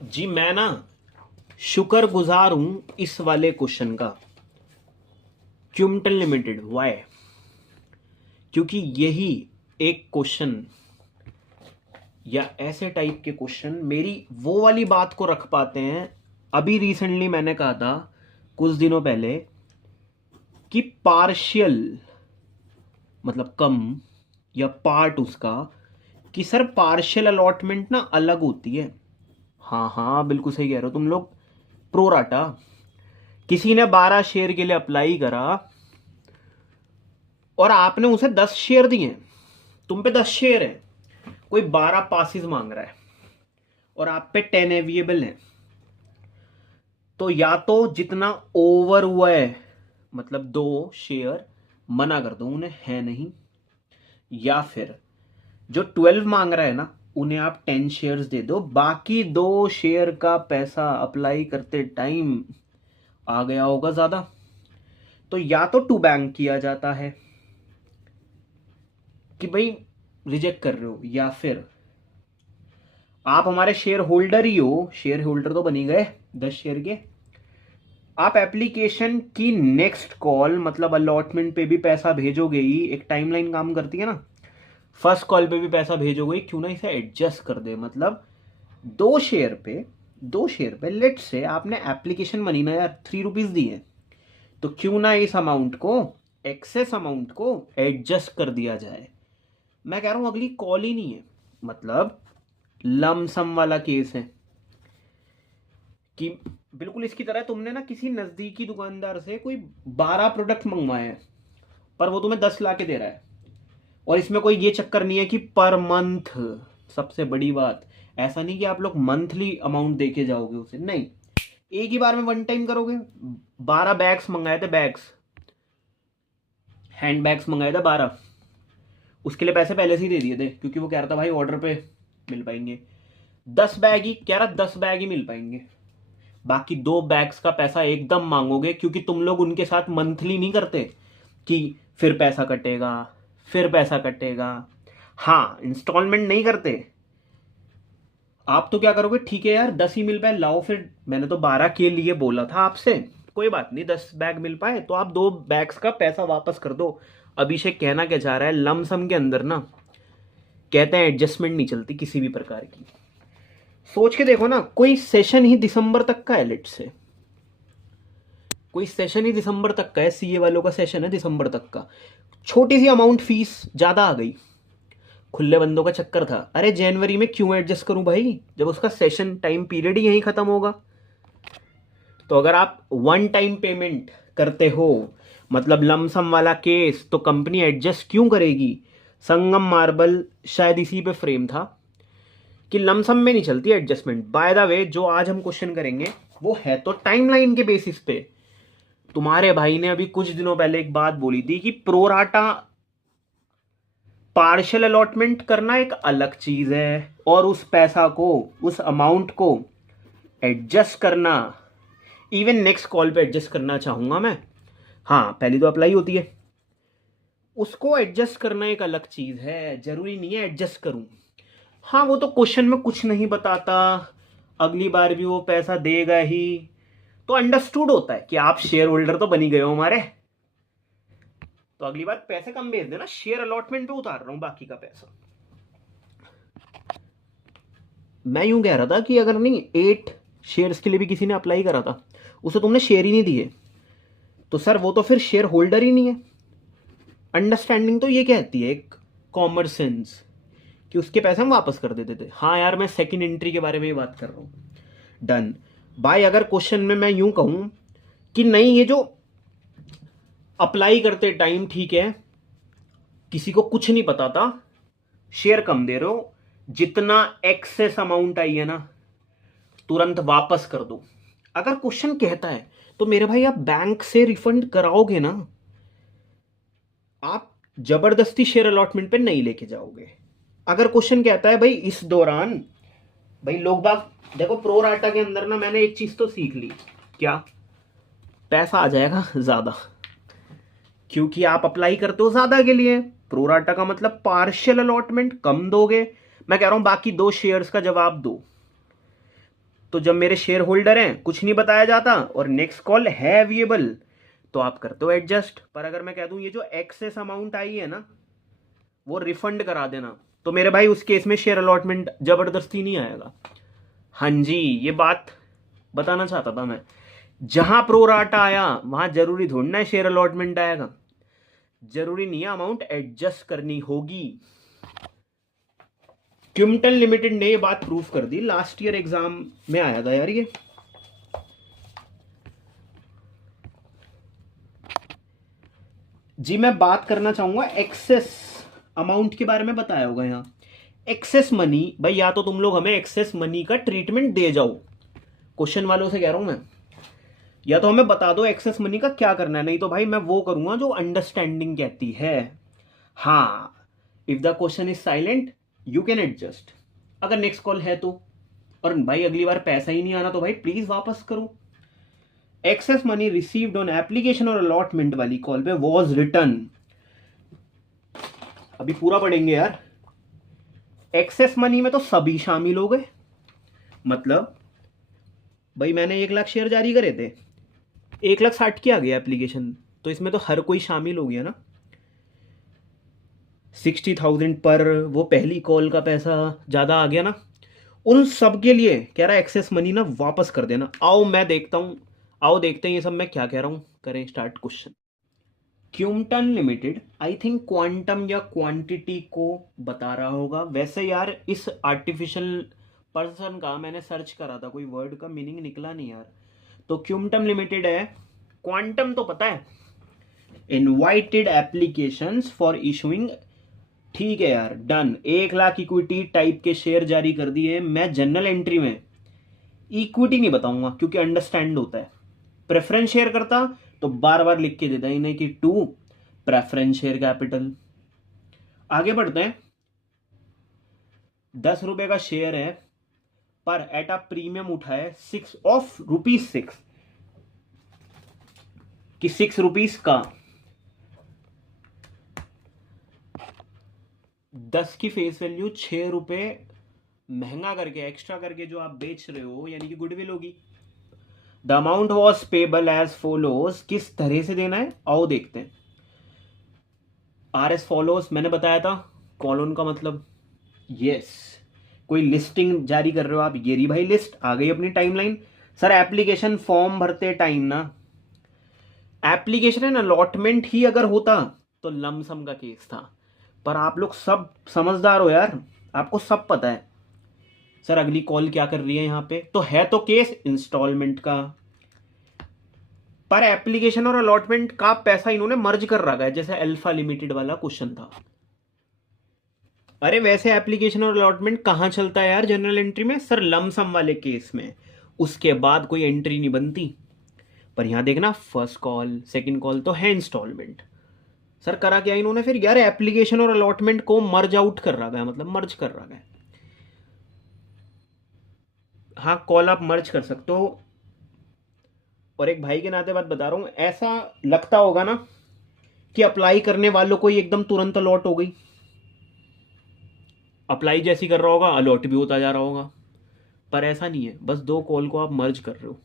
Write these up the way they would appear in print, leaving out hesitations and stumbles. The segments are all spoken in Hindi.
जी मैं ना शुक्रगुजार हूं इस वाले क्वेश्चन का। क्यूमटन लिमिटेड वाई? क्योंकि यही एक क्वेश्चन या ऐसे टाइप के क्वेश्चन मेरी वो वाली बात को रख पाते हैं। अभी रिसेंटली मैंने कहा था कुछ दिनों पहले कि पार्शियल मतलब कम या पार्ट उसका, कि सर पार्शियल अलॉटमेंट ना अलग होती है। हाँ हाँ बिल्कुल सही कह रहे हो तुम लोग। प्रोराटा, किसी ने 12 शेयर के लिए अप्लाई करा और आपने उसे 10 शेयर दिए। तुम पे 10 शेयर है, कोई 12 पासिस मांग रहा है और आप पे 10 अवेलेबल है। तो या तो जितना ओवर हुआ है मतलब 2 शेयर मना कर दो, उन्हें है नहीं। या फिर जो 12 मांग रहा है ना, उन्हें आप 10 शेयर्स दे दो, बाकी 2 शेयर का पैसा अप्लाई करते टाइम आ गया होगा ज्यादा। तो या तो टू बैंक किया जाता है कि भाई रिजेक्ट कर रहे हो, या फिर आप हमारे शेयर होल्डर ही हो, शेयर होल्डर तो बनी गए 10 शेयर के। आप एप्लीकेशन की नेक्स्ट कॉल मतलब अलॉटमेंट पे भी पैसा भेजोगे ही, एक टाइमलाइन काम करती है ना। फर्स्ट कॉल पे भी पैसा भेजोगे, क्यों ना इसे एडजस्ट कर दे। मतलब 2 शेयर पे लेट से आपने एप्लीकेशन मनी ना यार 3 रुपीज दी है, तो क्यों ना इस अमाउंट को, एक्सेस अमाउंट को एडजस्ट कर दिया जाए। मैं कह रहा हूं अगली कॉल ही नहीं है। मतलब लमसम वाला केस है कि बिल्कुल इसकी तरह तुमने ना किसी नजदीकी दुकानदार से कोई 12 प्रोडक्ट मंगवाए हैं, पर वो तुम्हें 10 ला के दे रहा है। और इसमें कोई ये चक्कर नहीं है कि पर मंथ, सबसे बड़ी बात, ऐसा नहीं कि आप लोग मंथली अमाउंट देके जाओगे उसे, नहीं, एक ही बार में वन टाइम करोगे। 12 बैग्स मंगाए थे, बैग्स, हैंड बैग्स मंगाए थे 12, उसके लिए पैसे पहले से ही दे दिए थे क्योंकि वो कह रहा था भाई ऑर्डर पे मिल पाएंगे। 10 बैग ही कह रहा, 10 बैग ही मिल पाएंगे। बाकी 2 बैग्स का पैसा एकदम मांगोगे क्योंकि तुम लोग उनके साथ मंथली नहीं करते कि फिर पैसा कटेगा, फिर पैसा कटेगा। हाँ, इंस्टॉलमेंट नहीं करते। आप तो क्या करोगे, ठीक है यार 10 ही मिल पाए लाओ, फिर मैंने तो 12 के लिए बोला था आपसे, कोई बात नहीं 10 बैग मिल पाए तो आप 2 बैग्स का पैसा वापस कर दो। अभिषेक कहना क्या चाह रहा है, लमसम के अंदर ना कहते हैं एडजस्टमेंट नहीं चलती किसी भी प्रकार की। सोच के देखो ना, कोई सेशन ही दिसंबर तक का है, लेट से कोई सेशन ही दिसंबर तक का है, सीए वालों का सेशन है दिसंबर तक का। छोटी सी अमाउंट फीस ज्यादा आ गई, खुले बंदों का चक्कर था। अरे जनवरी में क्यों एडजस्ट करूं भाई, जब उसका सेशन टाइम पीरियड ही यहीं खत्म होगा। तो अगर आप वन टाइम पेमेंट करते हो, मतलब लमसम वाला केस, तो कंपनी एडजस्ट क्यों करेगी। संगम मार्बल शायद इसी पे फ्रेम था कि लमसम में नहीं चलती एडजस्टमेंट। बाय द वे जो आज हम क्वेश्चन करेंगे वो है तो टाइमलाइन के बेसिस पे। तुम्हारे भाई ने अभी कुछ दिनों पहले एक बात बोली थी कि प्रोराटा पार्शियल अलॉटमेंट करना एक अलग चीज है, और उस पैसा को, उस अमाउंट को एडजस्ट करना, इवन नेक्स्ट कॉल पे एडजस्ट करना चाहूंगा मैं। हाँ, पहली तो अप्लाई होती है, उसको एडजस्ट करना एक अलग चीज है, जरूरी नहीं है एडजस्ट करूं। हाँ, वो तो क्वेश्चन में कुछ नहीं बताता, अगली बार भी वो पैसा देगा ही, तो अंडरस्टूड होता है कि आप शेयर होल्डर तो बनी गए हो हमारे, तो अगली बार पैसे कम भेज देना, शेयर अलॉटमेंट पे उतार रहा हूं बाकी का पैसा। मैं यूं कह रहा था कि अगर नहीं 8 शेयर्स के लिए भी किसी ने अप्लाई करा था, उसे तुमने शेयर ही नहीं दिए, तो सर वो तो फिर शेयर होल्डर ही नहीं है। अंडरस्टैंडिंग तो ये कहती है, एक कॉमन सेंस, कि उसके पैसे हम वापस कर देते थे। हाँ यार, मैं सेकंड एंट्री के बारे में ही बात कर रहा हूँ। डन भाई। अगर क्वेश्चन में मैं यूं कहूं कि नहीं, ये जो अप्लाई करते टाइम ठीक है, किसी को कुछ नहीं पता था, शेयर कम दे रहे हो, जितना एक्सेस अमाउंट आई है ना तुरंत वापस कर दो। अगर क्वेश्चन कहता है तो मेरे भाई आप बैंक से रिफंड कराओगे ना, आप जबरदस्ती शेयर अलॉटमेंट पे नहीं लेके जाओगे। अगर क्वेश्चन कहता है भाई इस दौरान, भाई लोग बाग देखो, प्रो राटा के अंदर ना मैंने एक चीज तो सीख ली, क्या, पैसा आ जाएगा ज्यादा, क्योंकि आप अप्लाई करते हो ज्यादा के लिए। प्रो राटा का मतलब पार्शियल अलॉटमेंट कम दोगे। मैं कह रहा हूं बाकी 2 शेयर्स का जवाब दो। तो जब मेरे शेयर होल्डर हैं कुछ नहीं बताया जाता और नेक्स्ट कॉल है अवेलेबल तो आप करते हो एडजस्ट। पर अगर मैं कह दूं ये जो एक्सेस अमाउंट आई है ना वो रिफंड करा देना, तो मेरे भाई उस केस में शेयर अलॉटमेंट जबरदस्ती नहीं आएगा। हाँ जी, ये बात बताना चाहता था मैं। जहां प्रोराटा आया वहां जरूरी थोड़ी ना शेयर अलॉटमेंट आएगा, जरूरी नहीं है अमाउंट एडजस्ट करनी होगी। क्यूमटन लिमिटेड ने ये बात प्रूफ कर दी, लास्ट ईयर एग्जाम में आया था यार ये। जी मैं बात करना चाहूंगा एक्सेस अमाउंट के बारे में, बताया होगा यहाँ एक्सेस मनी। भाई या तो तुम लोग हमें एक्सेस मनी का ट्रीटमेंट दे जाओ, क्वेश्चन वालों से कह रहा हूं मैं, या तो हमें बता दो एक्सेस मनी का क्या करना है, नहीं तो भाई मैं वो करूंगा जो अंडरस्टैंडिंग कहती है। हाँ, if the question is silent you can adjust. अगर नेक्स्ट कॉल है तो, और भाई अगली बार पैसा ही नहीं आना तो भाई प्लीज वापस करो। Excess money received on application और अलॉटमेंट वाली कॉल पे वॉज रिटर्न। अभी पूरा पढ़ेंगे यार। एक्सेस मनी में तो सभी शामिल हो गए, मतलब भाई मैंने 1 लाख शेयर जारी करे थे, 1,60,000 की आ गया एप्लीकेशन, तो इसमें तो हर कोई शामिल हो गया ना। 60,000 पर वो पहली कॉल का पैसा ज़्यादा आ गया ना, उन सब के लिए कह रहा है एक्सेस मनी ना वापस कर देना। आओ मैं देखता हूँ, आओ देखते हैं ये सब मैं क्या कह रहा हूँ। करें स्टार्ट क्वेश्चन। क्यूमटन लिमिटेड आई थिंक क्वांटम या क्वांटिटी को बता रहा होगा। वैसे यार इस आर्टिफिशियल पर्सन का मैंने सर्च करा था, कोई वर्ड का मीनिंग निकला नहीं यार। तो क्यूमटम लिमिटेड है, क्वांटम तो पता है, इनवाइटेड एप्लीकेशंस फॉर इशूइंग। ठीक है यार, डन। 1 लाख इक्विटी टाइप के शेयर जारी कर दिए। मैं जनरल एंट्री में इक्विटी नहीं बताऊंगा क्योंकि अंडरस्टैंड होता है। प्रेफरेंस शेयर करता तो बार बार लिख के देता इन्हें कि 2 प्रेफरेंस शेयर कैपिटल। आगे बढ़ते हैं। 10 रुपए का शेयर है पर एट अ प्रीमियम उठाए 6 ऑफ ₹6 कि 6 रुपीज का 10 की फेस वैल्यू 6 रुपए महंगा करके एक्स्ट्रा करके जो आप बेच रहे हो यानी कि गुडविल होगी। The amount was payable as follows. किस तरह से देना है आओ देखते हैं। आर एस फॉलोज मैंने बताया था, कॉलोन का मतलब यस कोई लिस्टिंग जारी कर रहे हो आप, ये रही भाई लिस्ट आ गई अपनी टाइमलाइन। सर एप्लीकेशन फॉर्म भरते टाइम ना, एप्लीकेशन एंड अलॉटमेंट ही अगर होता तो लमसम का केस था, पर आप लोग सब समझदार हो यार, आपको सब पता है। सर अगली कॉल क्या कर रही है यहाँ पे, तो है तो केस इंस्टॉलमेंट का, पर एप्लीकेशन और अलॉटमेंट का पैसा इन्होंने मर्ज कर रखा है, जैसे अल्फा लिमिटेड वाला क्वेश्चन था। अरे वैसे एप्लीकेशन और अलॉटमेंट कहां चलता है यार जनरल एंट्री में, सर लमसम वाले केस में, उसके बाद कोई एंट्री नहीं बनती। पर यहां देखना फर्स्ट कॉल सेकंड कॉल तो है इंस्टॉलमेंट। सर करा क्या इन्होंने फिर यार, एप्लीकेशन और अलॉटमेंट को मर्ज आउट कर रखा है, मतलब मर्ज कर रखा है। हाँ कॉल आप मर्ज कर सकते हो। और एक भाई के नाते बात बता रहा हूं, ऐसा लगता होगा ना कि अप्लाई करने वालों को ही एकदम तुरंत अलॉट हो गई, अप्लाई जैसी कर रहा होगा अलॉट भी होता जा रहा होगा, पर ऐसा नहीं है, बस 2 कॉल को आप मर्ज कर रहे हो।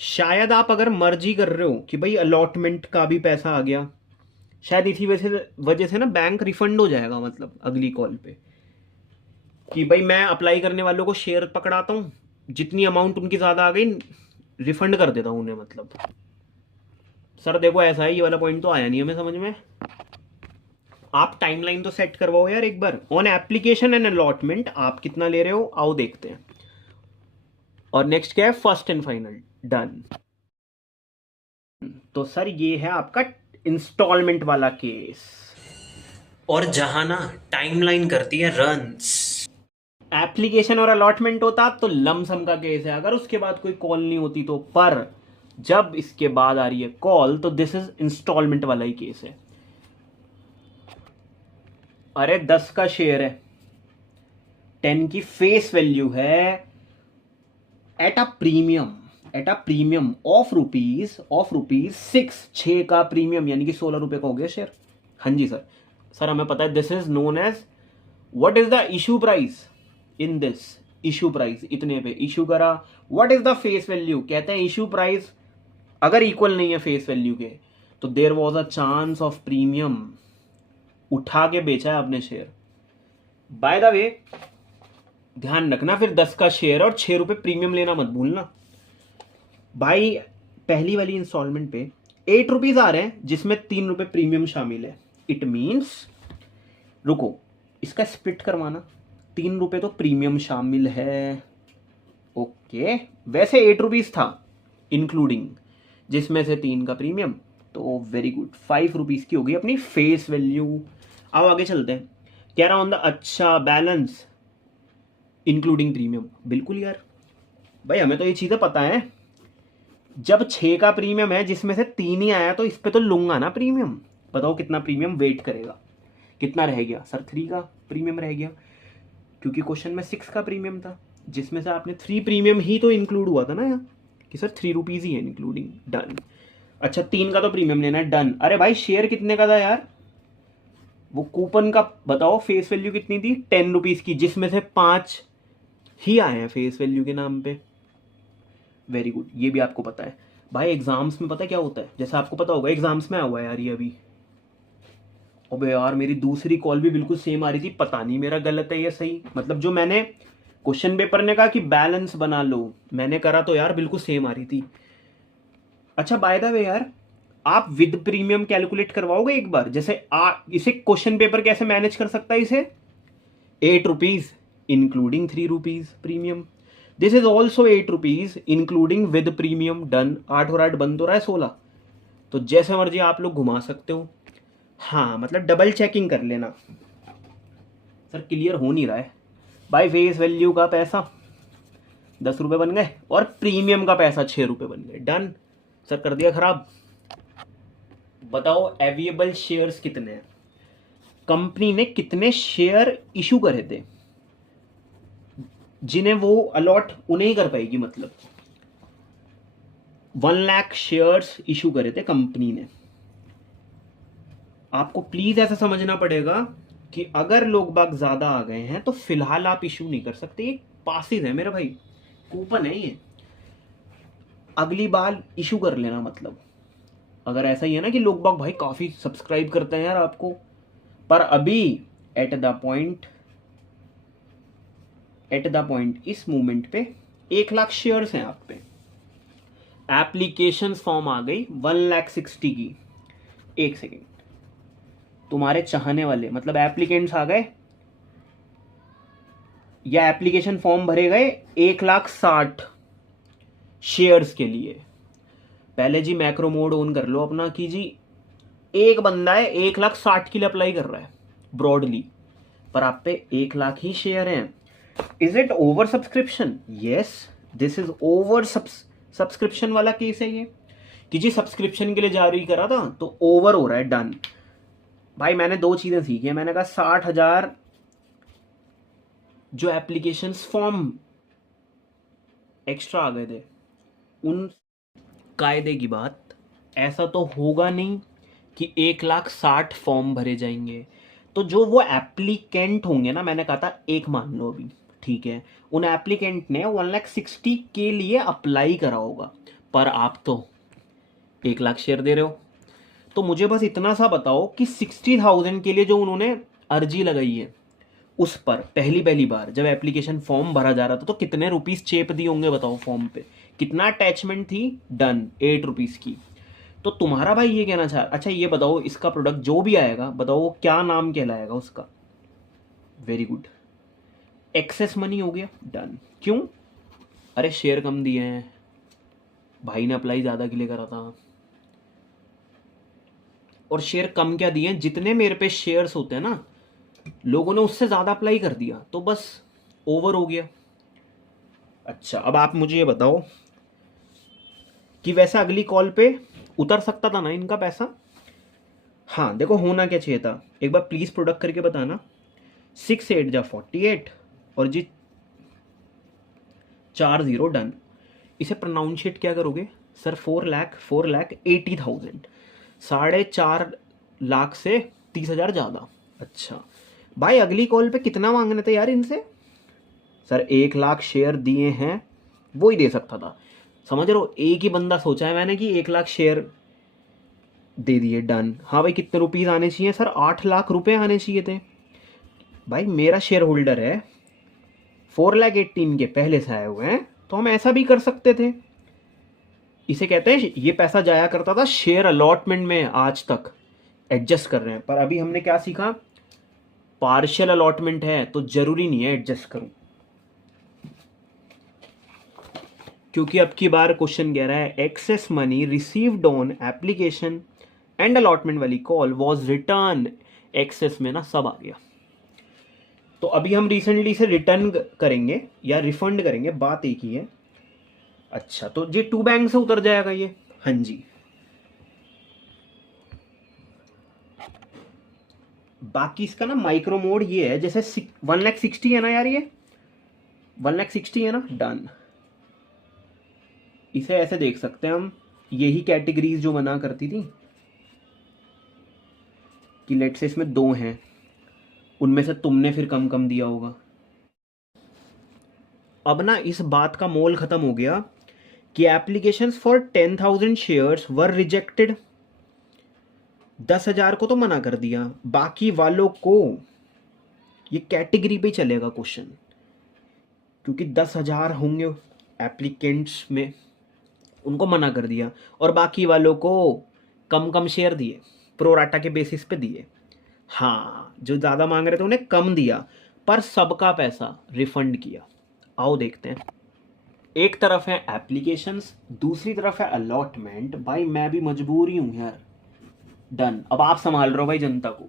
शायद आप अगर मर्ज ही कर रहे हो कि भाई अलॉटमेंट का भी पैसा आ गया, शायद इसी वजह से ना बैंक रिफंड हो जाएगा, मतलब अगली कॉल पे कि भाई मैं अप्लाई करने वालों को शेयर पकड़ाता हूं, जितनी अमाउंट उनकी ज्यादा आ गई रिफंड कर देता हूं उन्हें। मतलब सर देखो ऐसा है, ये वाला पॉइंट तो आया नहीं हमें समझ में। आप टाइमलाइन तो सेट करवाओ यार एक बार। ऑन एप्लीकेशन एंड अलॉटमेंट आप कितना ले रहे हो आओ देखते हैं। और नेक्स्ट क्या है, फर्स्ट एंड फाइनल डन। तो सर ये है आपका इंस्टॉलमेंट वाला केस, और जहां ना टाइमलाइन करती है रन्स। एप्लीकेशन और अलॉटमेंट होता तो लमसम का केस है, अगर उसके बाद कोई कॉल नहीं होती तो, पर जब इसके बाद आ रही है कॉल तो दिस इज इंस्टॉलमेंट वाला ही केस है। अरे 10 का शेयर है, 10 की फेस वैल्यू है at a premium of rupees 6 का प्रीमियम यानी कि 16 रुपए का हो गया शेयर। हाँ जी सर, सर हमें पता है this is known as what is the issue price in this issue price इतने पे इशू करा, what is the face value, कहते हैं इशू प्राइस अगर इक्वल नहीं है फेस वैल्यू के तो there was a chance of premium, उठा के बेचा है आपने शेयर। बाय द वे ध्यान रखना फिर 10 का शेयर और 6 रुपए प्रीमियम लेना मत भूलना भाई। पहली वाली इंस्टॉलमेंट पे 8 रुपीज आ रहे हैं जिसमें 3 रुपए प्रीमियम शामिल है। इट मीन्स रुको इसका स्प्लिट करवाना, 3 रुपए तो प्रीमियम शामिल है। ओके वैसे 8 रुपीज था इंक्लूडिंग, जिसमें से 3 का प्रीमियम, तो वेरी गुड 5 रुपीज की होगी अपनी फेस वैल्यू। अब आगे चलते हैं, कह रहा हूं अच्छा बैलेंस इंक्लूडिंग प्रीमियम। बिल्कुल यार भाई हमें तो ये चीजें पता है, जब 6 का प्रीमियम है जिसमें से 3 ही आया तो इस पे तो लूंगा ना प्रीमियम। बताओ कितना प्रीमियम वेट करेगा, कितना रह गया सर 3 का प्रीमियम रह गया, क्योंकि क्वेश्चन में 6 का प्रीमियम था जिसमें से आपने 3 प्रीमियम ही तो इंक्लूड हुआ था ना यार, कि सर 3 रुपीज ही है इंक्लूडिंग। डन। अच्छा 3 का तो प्रीमियम लेना है, डन। अरे भाई शेयर कितने का था यार, वो कूपन का बताओ फेस वैल्यू कितनी थी, 10 रुपीज की, जिसमें से 5 ही आए हैं फेस वैल्यू के नाम पे। वेरी गुड, ये भी आपको पता है भाई। एग्जाम्स में पता है क्या होता है, जैसा आपको पता होगा एग्जाम्स में आया हुआ है यार ये अभी। अबे यार मेरी दूसरी कॉल भी बिल्कुल सेम आ रही थी, पता नहीं मेरा गलत है या सही, मतलब जो मैंने क्वेश्चन पेपर ने कहा कि बैलेंस बना लो, मैंने करा तो यार बिल्कुल सेम आ रही थी। अच्छा बाय द वे यार आप विद प्रीमियम कैलकुलेट करवाओगे एक बार, जैसे इसे क्वेश्चन पेपर कैसे मैनेज कर सकता है इसे, 8 rupees including 3 rupees premium, this is also 8 rupees including with premium. Done. 8 और 8 बन तो रहा है 16, तो जैसे मर्जी आप लोग घुमा सकते हो। हाँ मतलब डबल चेकिंग कर लेना। सर क्लियर हो नहीं रहा है भाई। फेस वैल्यू का पैसा 10 रुपए बन गए और प्रीमियम का पैसा 6 रुपए बन गए। डन। सर कर दिया खराब। बताओ अवेलेबल शेयर्स कितने हैं, कंपनी ने कितने शेयर इशू करे थे, जिन्हें वो अलॉट उन्हें ही कर पाएगी, मतलब 1 लाख शेयर्स इशू करे थे कंपनी ने। आपको प्लीज ऐसा समझना पड़ेगा कि अगर लोग बाग ज्यादा आ गए हैं तो फिलहाल आप इशू नहीं कर सकते, ये पासिस है मेरा भाई, कूपन है ये, अगली बार इशू कर लेना। मतलब अगर ऐसा ही है ना कि लोग बाग भाई काफी सब्सक्राइब करते हैं यार आपको, पर अभी एट द पॉइंट इस मूवमेंट पे 1 लाख शेयर्स हैं आप पे, एप्लीकेशन फॉर्म आ गई 1,60,000 की। एक सेकेंड, तुम्हारे चाहने वाले मतलब एप्लीकेंट्स आ गए या एप्लीकेशन फॉर्म भरे गए 1,60,000 शेयर्स के लिए। पहले जी मैक्रो मोड ऑन कर लो अपना कि जी एक बंदा है 1,60,000 के लिए अप्लाई कर रहा है ब्रॉडली, पर आप पे 1 लाख ही शेयर हैं। Is it over subscription? Yes this is over subscription वाला केस है ये, कि जी सब्सक्रिप्शन के लिए जारी करा था तो ओवर हो रहा है। डन। भाई मैंने 2 चीजें सीखी है, मैंने कहा 60,000 जो एप्लीकेशन फॉर्म एक्स्ट्रा आ गए थे उन कायदे की बात, ऐसा तो होगा नहीं कि 1,60,000 फॉर्म भरे जाएंगे, तो जो वो एप्लीकेंट होंगे ना, मैंने कहा था एक मान लो अभी, ठीक है, उन एप्लीकेंट ने 1,60,000 के लिए अप्लाई करा होगा, पर आप तो 1 लाख शेयर दे रहे हो। तो मुझे बस इतना सा बताओ कि 60,000 के लिए जो उन्होंने अर्जी लगाई है उस पर पहली बार जब एप्लीकेशन फॉर्म भरा जा रहा था तो कितने रुपीस चेप दिए होंगे बताओ फॉर्म पे, कितना अटैचमेंट थी। डन। 8 रुपीस की। तो तुम्हारा भाई ये कहना चाह, अच्छा ये बताओ इसका प्रोडक्ट जो भी आएगा बताओ वो क्या नाम कहलाएगा उसका। वेरी गुड, एक्सेस मनी हो गया। डन। क्यों? अरे शेयर कम दिए हैं, भाई ने अप्लाई ज्यादा के लिए करा था, और शेयर कम क्या दिए हैं, जितने मेरे पे शेयर्स होते हैं ना लोगों ने उससे ज्यादा अप्लाई कर दिया, तो बस ओवर हो गया। अच्छा अब आप मुझे ये बताओ कि वैसे अगली कॉल पे उतर सकता था ना इनका पैसा? हाँ देखो होना क्या चाहिए था, एक बार प्लीज प्रोडक्ट करके बताना। 6 8 जा 48 और जी 4 0। डन। इसे प्रोनाउंशिएट क्या करोगे सर? 4,80,000, 4.5 लाख से 30,000 ज्यादा। अच्छा भाई अगली कॉल पे कितना मांगने थे यार इनसे? सर 1 लाख शेयर दिए हैं, वो ही दे सकता था। समझ रहे हो, एक ही बंदा सोचा है मैंने कि 1 लाख शेयर दे दिए, डन। हाँ भाई कितने रुपीस आने चाहिए सर? 8 लाख रुपए आने चाहिए थे भाई। मेरा शेयर होल्डर है 4,18,000 के पहले से आए हुए हैं, तो हम ऐसा भी कर सकते थे। इसे कहते हैं ये पैसा जाया करता था शेयर अलॉटमेंट में, आज तक एडजस्ट कर रहे हैं। पर अभी हमने क्या सीखा, पार्शियल अलॉटमेंट है तो जरूरी नहीं है एडजस्ट करूं, क्योंकि अब की बार क्वेश्चन कह रहा है excess money received on application and allotment वाली कॉल वाज रिटर्न। एक्सेस में ना सब आ गया। तो अभी हम रिसेंटली से रिटर्न करेंगे या रिफंड करेंगे, बात एक ही है। अच्छा, तो ये 2 बैंक से उतर जाएगा ये? हाँ जी। बाकी इसका ना माइक्रो मोड ये है, जैसे 1,60,000 है ना यार, ये 1,60,000 है ना, डन। इसे ऐसे देख सकते हैं हम, यही कैटेगरीज जो बना करती थी कि लेट से इसमें 2 हैं, उनमें से तुमने फिर कम कम दिया होगा। अब ना इस बात का मोल खत्म हो गया कि applications for 10,000 shares were rejected. 10,000 को तो मना कर दिया, बाकी वालों को ये कैटेगरी पे चलेगा क्वेश्चन, क्योंकि 10,000 होंगे एप्लीकेंट्स में, उनको मना कर दिया, और बाकी वालों को कम कम शेयर दिए, प्रोराटा के बेसिस पे दिए। हाँ, जो ज़्यादा मांग रहे थे उन्हें कम दिया, पर सबका पैसा रिफंड किया। आओ देखते हैं। एक तरफ है एप्लीकेशंस, दूसरी तरफ है अलॉटमेंट। भाई मैं भी मजबूर ही हूं यार, डन। अब आप संभाल रहे हो भाई जनता को।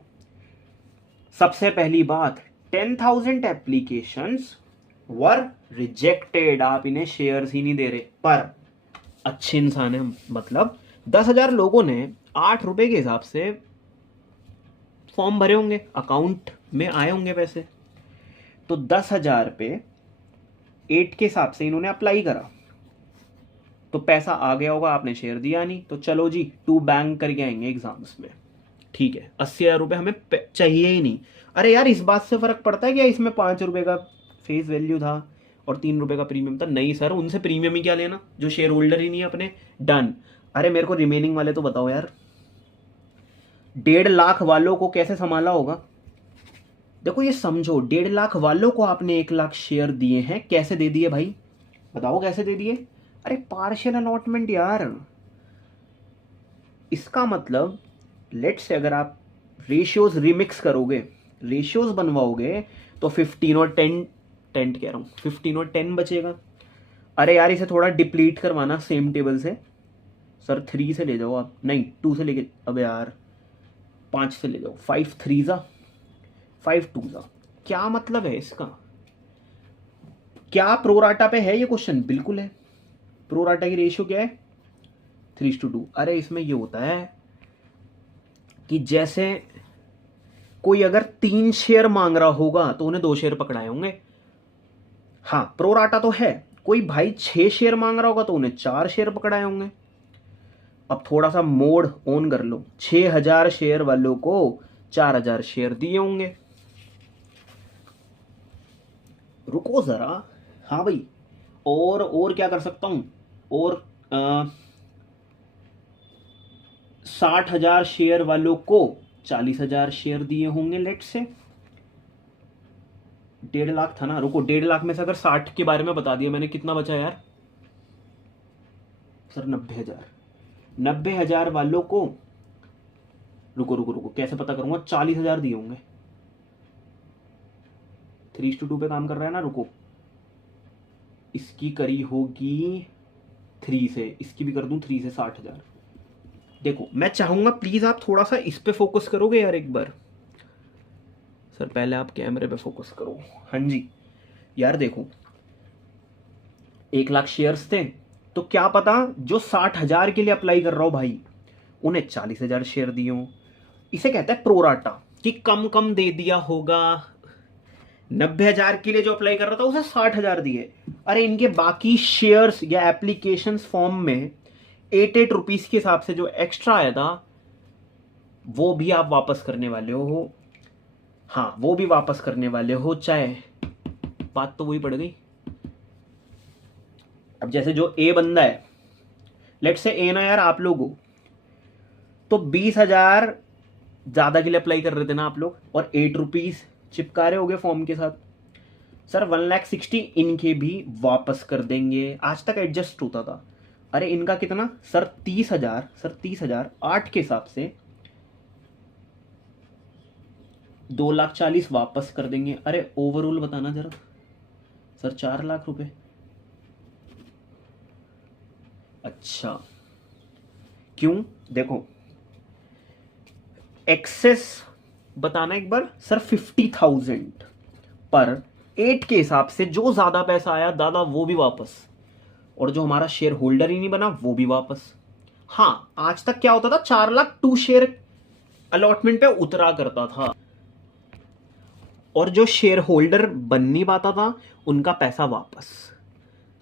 सबसे पहली बात, 10,000 एप्लीकेशंस वर रिजेक्टेड, आप इन्हें शेयर्स ही नहीं दे रहे, पर अच्छे इंसान है, मतलब 10,000 लोगों ने 8 रुपए के हिसाब से फॉर्म भरे होंगे, अकाउंट में आए होंगे पैसे, तो 10,000 पे 8 के हिसाब से इन्होंने अप्लाई करा, तो पैसा आ गया होगा, आपने शेयर दिया नहीं, तो चलो जी 2 बैंक करके आएंगे एग्जाम्स में। ठीक है, 80,000 रुपये हमें चाहिए ही नहीं। अरे यार, इस बात से फर्क पड़ता है क्या, इसमें 5 रुपये का फेस वैल्यू था और 3 रुपये का प्रीमियम था? नहीं सर, उनसे प्रीमियम ही क्या लेना जो शेयर होल्डर ही नहीं है अपने, डन। अरे मेरे को रिमेनिंग वाले तो बताओ यार, 1.5 लाख वालों को कैसे संभाला होगा? देखो ये समझो, 1.5 लाख वालों को आपने 1 लाख शेयर दिए हैं, कैसे दे दिए भाई, बताओ कैसे दे दिए? अरे पार्शियल अलॉटमेंट यार। इसका मतलब लेट से अगर आप रेशियोज रिमिक्स करोगे, रेशियोज बनवाओगे, तो 15 और 10 कह रहा हूँ, 15 और 10 बचेगा। अरे यार इसे थोड़ा डिप्लीट करवाना सेम टेबल से, सर 3 से ले जाओ आप, नहीं 2 से लेके, अब यार 5 से ले जाओ, 5 3 जा 5 2 जा। क्या मतलब है इसका? क्या प्रोराटा पे है ये क्वेश्चन? बिल्कुल है। प्रोराटा की रेशियो क्या है? 3:2। अरे इसमें ये होता है कि जैसे कोई अगर 3 शेयर मांग रहा होगा तो उन्हें 2 शेयर पकड़ाए होंगे। हाँ प्रोराटा तो है, कोई भाई 6 शेयर मांग रहा होगा तो उन्हें 4 शेयर पकड़ाए होंगे। अब थोड़ा सा मोड ऑन कर लो, 6,000 शेयर वालों को 4,000 शेयर दिए होंगे। रुको जरा, हाँ भाई, और क्या कर सकता हूं, और 60,000 शेयर वालों को 40,000 शेयर दिए होंगे लेट से। 1.5 लाख था ना, रुको 1.5 लाख में से अगर 60 के बारे में बता दिया मैंने, कितना बचा यार सर? 90,000। 90,000 वालों को, रुको कैसे पता करूंगा, 40,000 दिए होंगे। 3:2 पे काम कर रहा है ना, रुको, इसकी करी होगी 3 से, इसकी भी कर दूं 3 से 60,000। देखो मैं चाहूंगा प्लीज आप थोड़ा सा इस पे फोकस करोगे यार एक बार। सर पहले आप कैमरे पे फोकस करो। हाँ जी यार, देखो 1 लाख शेयर्स थे, तो क्या पता जो 60,000 के लिए अप्लाई कर रहा हो भाई, उन्हें 40,000 शेयर दिए हो। इसे कहते हैं प्रोराटा, कि कम कम दे दिया होगा। 90,000 के लिए जो अप्लाई कर रहा था उसे 60,000 दिए। अरे इनके बाकी शेयर्स या एप्लीकेशन फॉर्म में 8 रुपीस के हिसाब से जो एक्स्ट्रा आया था वो भी आप वापस करने वाले हो। हाँ वो भी वापस करने वाले हो, चाहे बात तो वही पड़ गई। अब जैसे जो ए बंदा है, लेट से ए ना यार आप लोग हो, तो 20,000 ज़्यादा के लिए अप्लाई कर रहे थे ना आप लोग, और 8 रुपीज़ चिपका रहे होगे फॉर्म के साथ। सर 1,60,000 इनके भी वापस कर देंगे, आज तक एडजस्ट होता था। अरे इनका कितना सर 30,000, सर 30,000 8 के हिसाब से 2,40,000 वापस कर देंगे। अरे ओवरऑल बताना जरा सर, 4 लाख रुपए। अच्छा क्यों, देखो एक्सेस बताना एक बार सर 50,000 पर 8 के हिसाब से जो ज्यादा पैसा आया दादा वो भी वापस, और जो हमारा शेयर होल्डर ही नहीं बना वो भी वापस। हाँ आज तक क्या होता था, 4 लाख 2 शेयर अलॉटमेंट पे उतरा करता था, और जो शेयर होल्डर बन नहीं पाता था उनका पैसा वापस।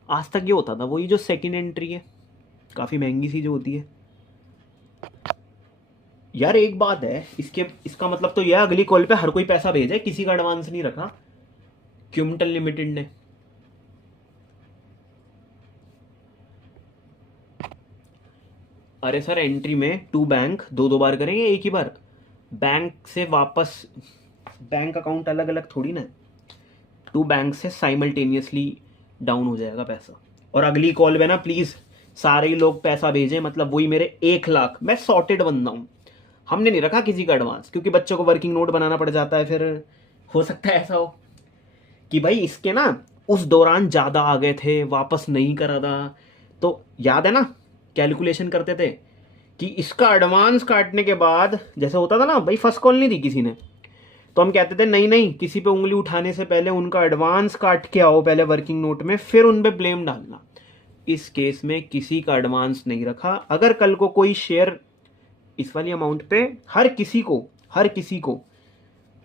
आज तक ये होता था। वही जो सेकंड एंट्री है काफी महंगी सी जो होती है यार। एक बात है इसका मतलब तो यह अगली कॉल पे हर कोई पैसा भेजे, किसी का एडवांस नहीं रखा क्यूमटल लिमिटेड ने। अरे सर एंट्री में 2 बैंक 2 बार करेंगे, एक ही बार बैंक से वापस, बैंक अकाउंट अलग अलग थोड़ी ना, 2 बैंक से साइमल्टेनियसली डाउन हो जाएगा पैसा। और अगली कॉल पे ना प्लीज सारे ही लोग पैसा भेजें, मतलब वही मेरे 1 लाख। मैं सॉर्टेड बंदा हूं, हमने नहीं रखा किसी का एडवांस, क्योंकि बच्चों को वर्किंग नोट बनाना पड़ जाता है। फिर हो सकता है ऐसा हो कि भाई इसके ना उस दौरान ज्यादा आ गए थे, वापस नहीं करा था, तो याद है ना कैलकुलेशन करते थे कि इसका एडवांस काटने के बाद, जैसे होता था ना भाई फर्स्ट कॉल नहीं दी किसी ने, तो हम कहते थे नहीं नहीं किसी पे उंगली उठाने से पहले उनका एडवांस काट के आओ पहले वर्किंग नोट में, फिर उन पे ब्लेम डालना। इस केस में किसी का एडवांस नहीं रखा। अगर कल को कोई शेयर इस वाली अमाउंट पे, हर किसी को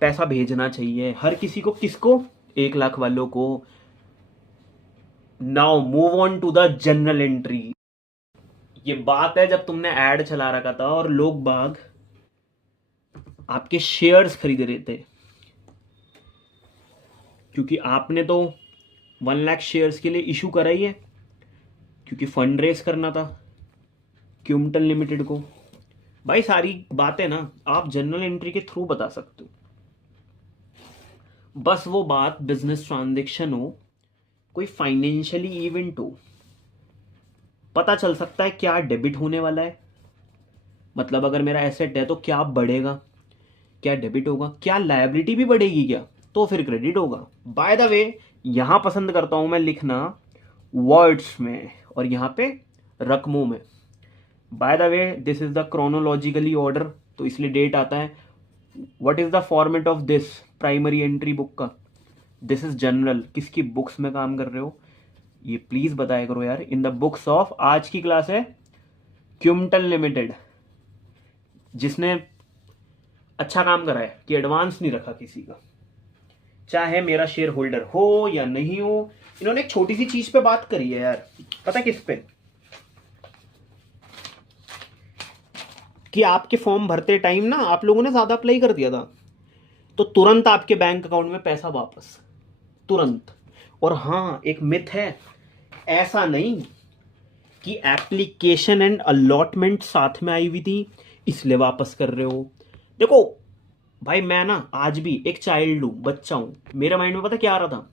पैसा भेजना चाहिए, हर किसी को। किसको, 1 लाख वालों को। Now move on to the general entry. ये बात है जब तुमने ऐड चला रखा था और लोग बाग आपके शेयर्स खरीद रहे थे, क्योंकि आपने तो 1 लाख शेयर्स के लिए इशू कराई है, क्योंकि फंड रेस करना था क्यूमटल लिमिटेड को। भाई सारी बातें ना आप जनरल एंट्री के थ्रू बता सकते हो। बस वो बात बिजनेस ट्रांजैक्शन हो, कोई फाइनेंशियली इवेंट हो, पता चल सकता है क्या डेबिट होने वाला है। मतलब अगर मेरा एसेट है तो क्या बढ़ेगा, क्या डेबिट होगा, क्या लायबिलिटी भी बढ़ेगी क्या, तो फिर क्रेडिट होगा। बाय द वे यहां पसंद करता हूं मैं लिखना वर्ड्स में और यहां पे रकमों में। Bye the way this is the chronologically order, तो इसलिए डेट आता है। What is the format of this primary entry book का, दिस इज जनरल। किसकी बुक्स में काम कर रहे हो ये प्लीज बताया करो यार। इन द बुक्स ऑफ, आज की क्लास है क्यूमटल लिमिटेड, जिसने अच्छा काम करा है कि एडवांस नहीं रखा किसी का, चाहे मेरा शेयर होल्डर हो या नहीं हो। इन्होंने एक छोटी सी चीज पे बात करी है यार, पता किस पे, कि आपके फॉर्म भरते टाइम ना आप लोगों ने ज्यादा अप्लाई कर दिया था, तो तुरंत आपके बैंक अकाउंट में पैसा वापस, तुरंत। और हाँ एक मिथ है, ऐसा नहीं कि एप्लीकेशन एंड अलॉटमेंट साथ में आई हुई थी इसलिए वापस कर रहे हो। देखो भाई मैं ना आज भी एक चाइल्ड हूं, बच्चा हूं, मेरे माइंड में पता क्या आ रहा था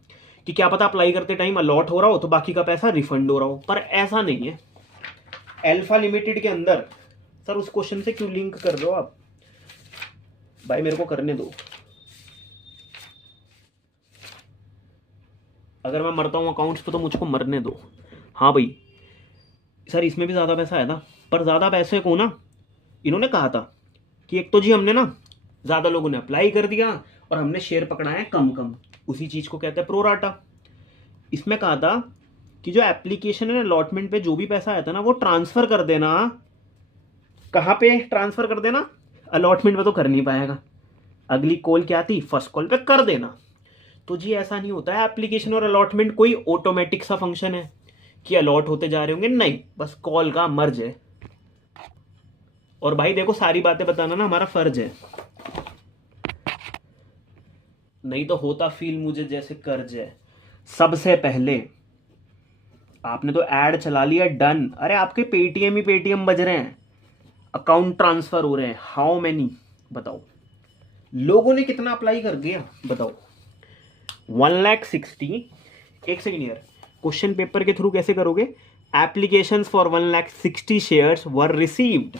कि क्या पता अप्लाई करते टाइम अलॉट हो रहा हो तो बाकी का पैसा रिफंड हो रहा हो, पर ऐसा नहीं है। अल्फा लिमिटेड के अंदर, सर उस क्वेश्चन से क्यों लिंक कर रहे हो आप भाई, मेरे को करने दो। अगर मैं मरता हूं अकाउंट्स पे तो मुझको मरने दो। हाँ भाई सर इसमें भी ज्यादा पैसा आया था, पर ज्यादा पैसे को ना इन्होंने कहा था कि एक तो जी हमने ना ज्यादा लोगों ने अप्लाई कर दिया और हमने शेयर पकड़ाए कम कम, उसी चीज को कहते हैं प्रोराटा। इसमें कहा था कि जो एप्लीकेशन है अलॉटमेंट पे जो भी पैसा आया था ना वो ट्रांसफर कर देना। कहाँ पे ट्रांसफर कर देना, अलॉटमेंट में तो कर नहीं पाएगा। अगली कॉल क्या थी, फर्स्ट कॉल पे कर देना। तो जी ऐसा नहीं होता है, एप्लीकेशन और अलॉटमेंट कोई ऑटोमेटिक सा फंक्शन है कि अलॉट होते जा रहे होंगे, नहीं, बस कॉल का मर्ज है। और भाई देखो सारी बातें बताना ना हमारा फर्ज है, नहीं तो होता फील मुझे जैसे कर्ज है। सबसे पहले आपने तो ऐड चला लिया, डन। अरे आपके पेटीएम ही पेटीएम बज रहे हैं, अकाउंट ट्रांसफर हो रहे हैं। हाउ मैनी, बताओ लोगों ने कितना अप्लाई कर दिया, बताओ। 1,60,000। एक सेकेंड यार, क्वेश्चन पेपर के थ्रू कैसे करोगे? Applications for 1,60,000 shares were received.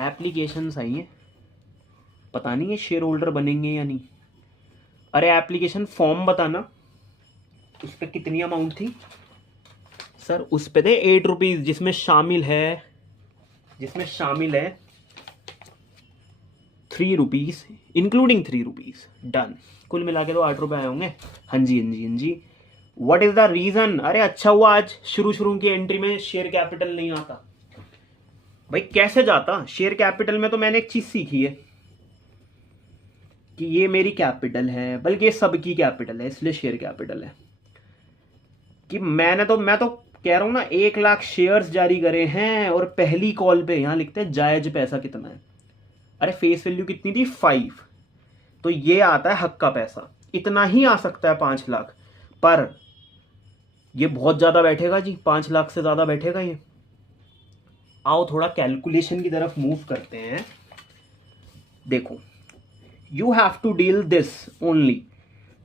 Applications आई हैं, पता नहीं ये शेयर होल्डर बनेंगे या नहीं। अरे एप्लीकेशन फॉर्म बताना, उस पर कितनी अमाउंट थी सर? उस पे थे 8 रुपीज, जिसमें शामिल है 3 रुपीज, इंक्लूडिंग 3 रुपीज। डन। कुल मिला के तो 8 रुपए आए होंगे। हाँ जी हाँ जी हाँ जी। What is the reason? अरे अच्छा हुआ आज शुरू की एंट्री में शेयर कैपिटल नहीं आता। भाई कैसे जाता शेयर कैपिटल में? तो मैंने एक चीज सीखी है कि ये मेरी कैपिटल है, बल्कि ये सबकी कैपिटल है, इसलिए शेयर कैपिटल है। कि मैं तो कह रहा हूं ना, 1,00,000 शेयर्स जारी करे हैं और पहली कॉल पे यहां लिखते हैं जायज पैसा कितना है। अरे फेस वैल्यू कितनी थी? 5। तो ये आता है हक का पैसा, इतना ही आ सकता है 5 लाख। पर ये बहुत ज्यादा बैठेगा जी, 5 लाख से ज्यादा बैठेगा ये। आओ थोड़ा कैलकुलेशन की तरफ मूव करते हैं। देखो, you have to deal this only.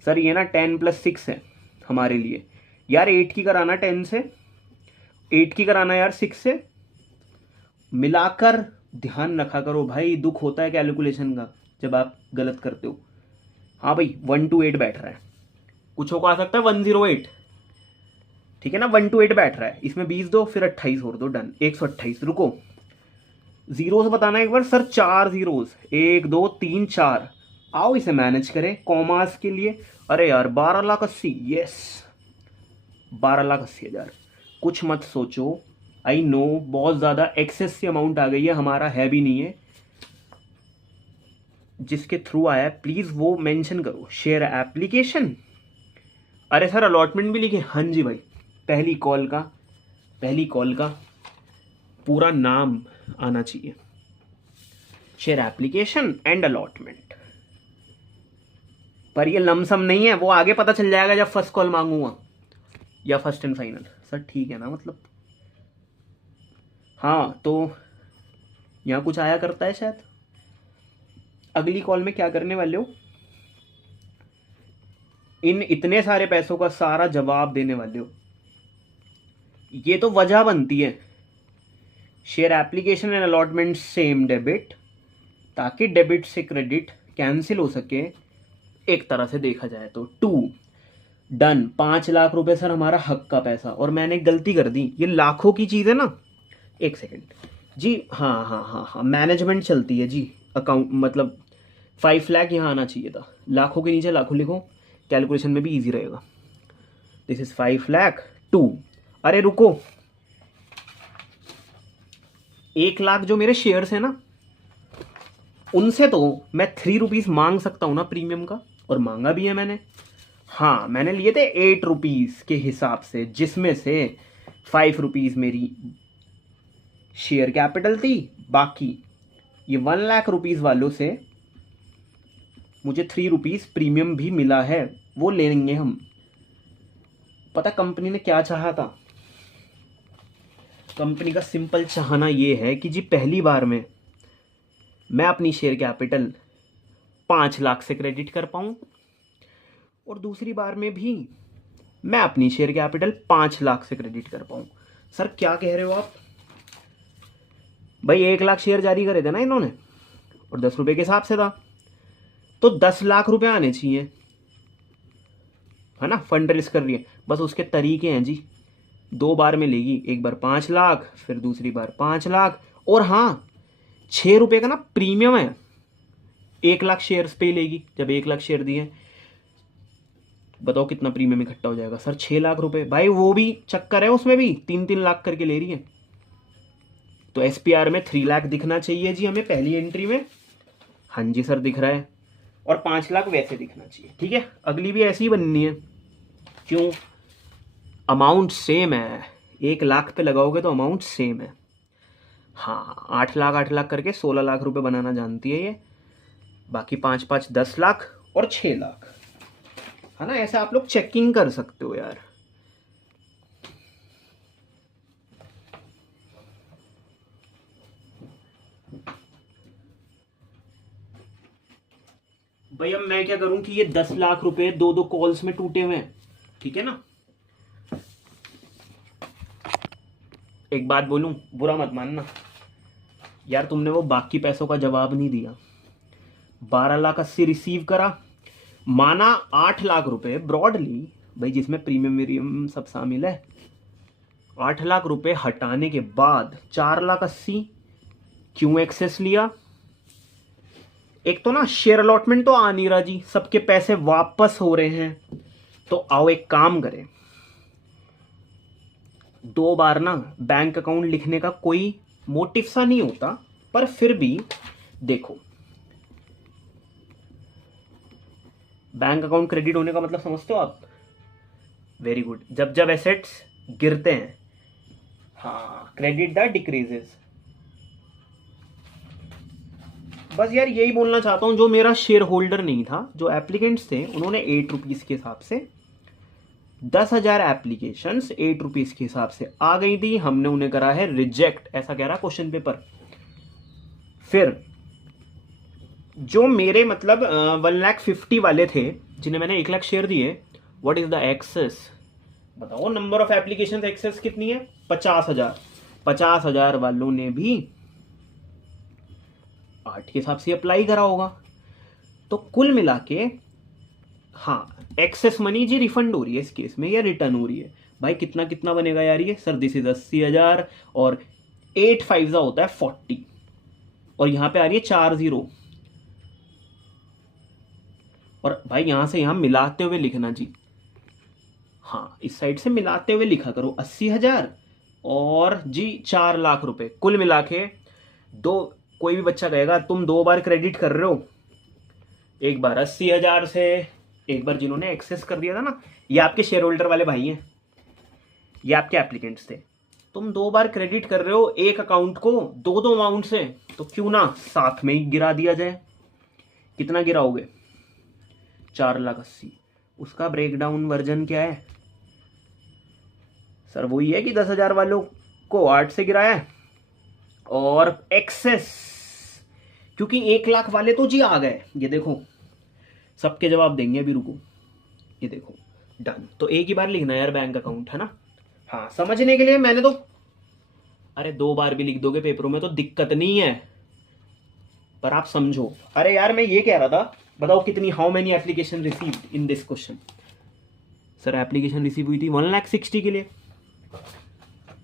Sir ये ना 10 + 6 है हमारे लिए यार। 8 की कराना 10 से, 8 की कराना यार 6 से, मिलाकर ध्यान रखा करो भाई। दुख होता है कैलकुलेशन का जब आप गलत करते हो। हाँ भाई 128 बैठ रहा है, कुछ को आ सकता है 108, ठीक है ना। 128 बैठ रहा है, इसमें 20 दो, फिर 28 और दो, डन। 128। रुको, जीरोस बताना एक बार सर। 4 जीरोस, 1 2 3 4। आओ इसे मैनेज करें कॉमास के लिए। अरे यार 12,80,000, यस 12,80,000। कुछ मत सोचो, आई नो बहुत ज्यादा एक्सेस की अमाउंट आ गई है, हमारा है भी नहीं है। जिसके थ्रू आया है प्लीज वो मेंशन करो, शेयर एप्लीकेशन। अरे सर अलॉटमेंट भी लिखे। हाँ जी भाई, पहली कॉल का पूरा नाम आना चाहिए, शेयर एप्लीकेशन एंड अलॉटमेंट। पर ये लमसम नहीं है, वो आगे पता चल जाएगा जब फर्स्ट कॉल मांगूंगा या फर्स्ट एंड फाइनल। सर ठीक है ना, मतलब हाँ तो यहाँ कुछ आया करता है शायद। अगली कॉल में क्या करने वाले हो? इन इतने सारे पैसों का सारा जवाब देने वाले हो। ये तो वजह बनती है, share application and allotment same debit, ताकि डेबिट से क्रेडिट कैंसिल हो सके, एक तरह से देखा जाए तो। 2 डन। 5 लाख रुपए सर हमारा हक का पैसा। और मैंने एक गलती कर दी, ये लाखों की चीज है ना। एक सेकेंड जी, हाँ हाँ हाँ हाँ, मैनेजमेंट चलती है जी अकाउंट, मतलब 5 लाख यहाँ आना चाहिए था। लाखों के नीचे लाखों लिखो, कैलकुलेशन में भी इजी रहेगा। This is 5 lakh 2। अरे रुको, 1 लाख जो मेरे शेयर्स है ना, उनसे तो मैं 3 रुपीज मांग सकता हूं ना प्रीमियम का, और मांगा भी है मैंने। हाँ मैंने लिए थे 8 रुपीज के हिसाब से, जिसमें से 5 रुपीज मेरी शेयर कैपिटल थी। बाकी ये 1 लाख रुपीज वालों से मुझे 3 रुपीज प्रीमियम भी मिला है, वो ले लेंगे हम। पता कंपनी ने क्या चाहा था? कंपनी का सिंपल चाहना ये है कि जी पहली बार में मैं अपनी शेयर कैपिटल 5 लाख से क्रेडिट कर पाऊं, और दूसरी बार में भी मैं अपनी शेयर कैपिटल 5 लाख से क्रेडिट कर पाऊं। सर क्या कह रहे हो आप? भाई 1 लाख शेयर जारी करे थे ना इन्होंने, और 10 रुपए के हिसाब से था, तो 10 लाख रुपए आने चाहिए, है ना। फंड रेज कर रही है, बस उसके तरीके हैं जी। 2 बार में लेगी, एक बार 5 लाख, फिर दूसरी बार 5 लाख, और हाँ 6 रुपए का ना प्रीमियम है, 1 लाख शेयर्स पे लेगी। जब 1 लाख शेयर दिए, बताओ कितना प्रीमियम इकट्ठा हो जाएगा सर? 6 लाख रुपए। भाई वो भी चक्कर है, उसमें भी 3-3 लाख करके ले रही है। तो एसपीआर में 3 लाख दिखना चाहिए जी हमें पहली एंट्री में। हाँ जी सर दिख रहा है, और 5 लाख वैसे दिखना चाहिए, ठीक है। अगली भी ऐसी ही बननी है, क्यों? अमाउंट सेम है, 1 लाख पे लगाओगे तो अमाउंट सेम है। हाँ 8 लाख करके 16 लाख रुपए बनाना जानती है ये। बाकी 5-5 10 लाख और 6 लाख। है ना, ऐसे आप लोग चेकिंग कर सकते हो यार। भाई अब मैं क्या करूं कि ये 10 लाख रुपए दो दो कॉल्स में टूटे हुए हैं, ठीक है ना। एक बात बोलूं, बुरा मत मानना यार, तुमने वो बाकी पैसों का जवाब नहीं दिया। 12 लाख 80 रिसीव करा, माना 8 लाख रुपए ब्रॉडली, भाई जिसमें प्रीमियम वीरियम सब शामिल है। 8 लाख रुपए हटाने के बाद 4 लाख 80 क्यों एक्सेस लिया? एक तो ना शेयर अलॉटमेंट तो आ नहीं रहा जी, सबके पैसे वापस हो रहे हैं। तो आओ एक काम करें, 2 बार ना बैंक अकाउंट लिखने का कोई मोटिव सा नहीं होता, पर फिर भी देखो, बैंक अकाउंट क्रेडिट होने का मतलब समझते हो आप? Very good. जब जब एसेट्स गिरते हैं, हाँ, क्रेडिट दैट डिक्रीजेस। बस यार यही बोलना चाहता हूं, जो मेरा शेयर होल्डर नहीं था, जो एप्लीकेंट्स थे, उन्होंने 8 रुपीज के हिसाब से 10,000 एप्लीकेशंस 8 रुपीज के हिसाब से आ गई थी, हमने उन्हें करा है रिजेक्ट, ऐसा कह रहा क्वेश्चन पेपर। फिर जो मेरे मतलब 1,50,000 वाले थे, जिन्हें मैंने 1 लाख शेयर दिए, व्हाट इज द एक्सेस? बताओ, नंबर ऑफ एप्लीकेशन एक्सेस कितनी है? 50,000। 50,000 वालों ने भी 8 के हिसाब से अप्लाई करा होगा। तो कुल मिला के, हाँ, एक्सेस मनी जी रिफंड हो रही है इस केस में, या रिटर्न हो रही है। भाई कितना कितना बनेगा यार ये? सर दिस इज 80,000, और 8 5 होता है 40, और यहां पे आ रही है 4 0। और भाई यहां से यहां मिलाते हुए लिखना जी, हाँ, इस साइड से मिलाते हुए लिखा करो 80,000 और जी 4 लाख रुपए कुल मिला के। दो, कोई भी बच्चा कहेगा तुम 2 बार क्रेडिट कर रहे हो, एक बार 80,000 से, एक बार जिन्होंने एक्सेस कर दिया था ना, ये आपके शेयर होल्डर वाले भाई हैं, ये आपके एप्लीकेंट्स थे। तुम 2 बार क्रेडिट कर रहे हो एक अकाउंट को दो दो अमाउंट से, तो क्यों ना साथ में ही गिरा दिया जाए। कितना गिराओगे? 4,80,000। उसका ब्रेकडाउन वर्जन क्या है सर? वही है कि 10,000 वालों को 8 से गिराया है, और एक्सेस, क्योंकि 1 लाख वाले तो जी आ गए, ये देखो, सबके जवाब देंगे अभी, रुको, ये देखो, डन। तो एक ही बार लिखना यार बैंक अकाउंट, है ना। हाँ, समझने के लिए मैंने तो, अरे 2 बार भी लिख दोगे पेपरों में तो दिक्कत नहीं है, पर आप समझो। अरे यार मैं ये कह रहा था, बताओ कितनी, how many application received in this question? Sir application receive हुई थी 1,60,000 के लिए।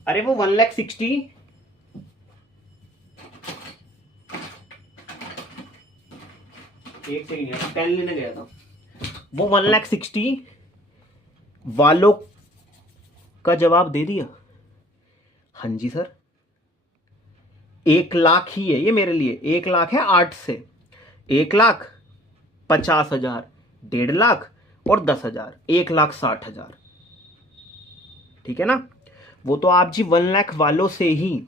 अरे वो 1,60,000, एक सेकंड यार, पेन लेने गया था। वो 1,60,000 वालों का जवाब दे दिया। हाँ जी सर, 1 लाख ही है ये मेरे लिए। 1 लाख है 8 से, 1,50,000, 1,50,000 और 10,000, 1,60,000, ठीक है ना। वो तो आप जी 1 लाख वालों से ही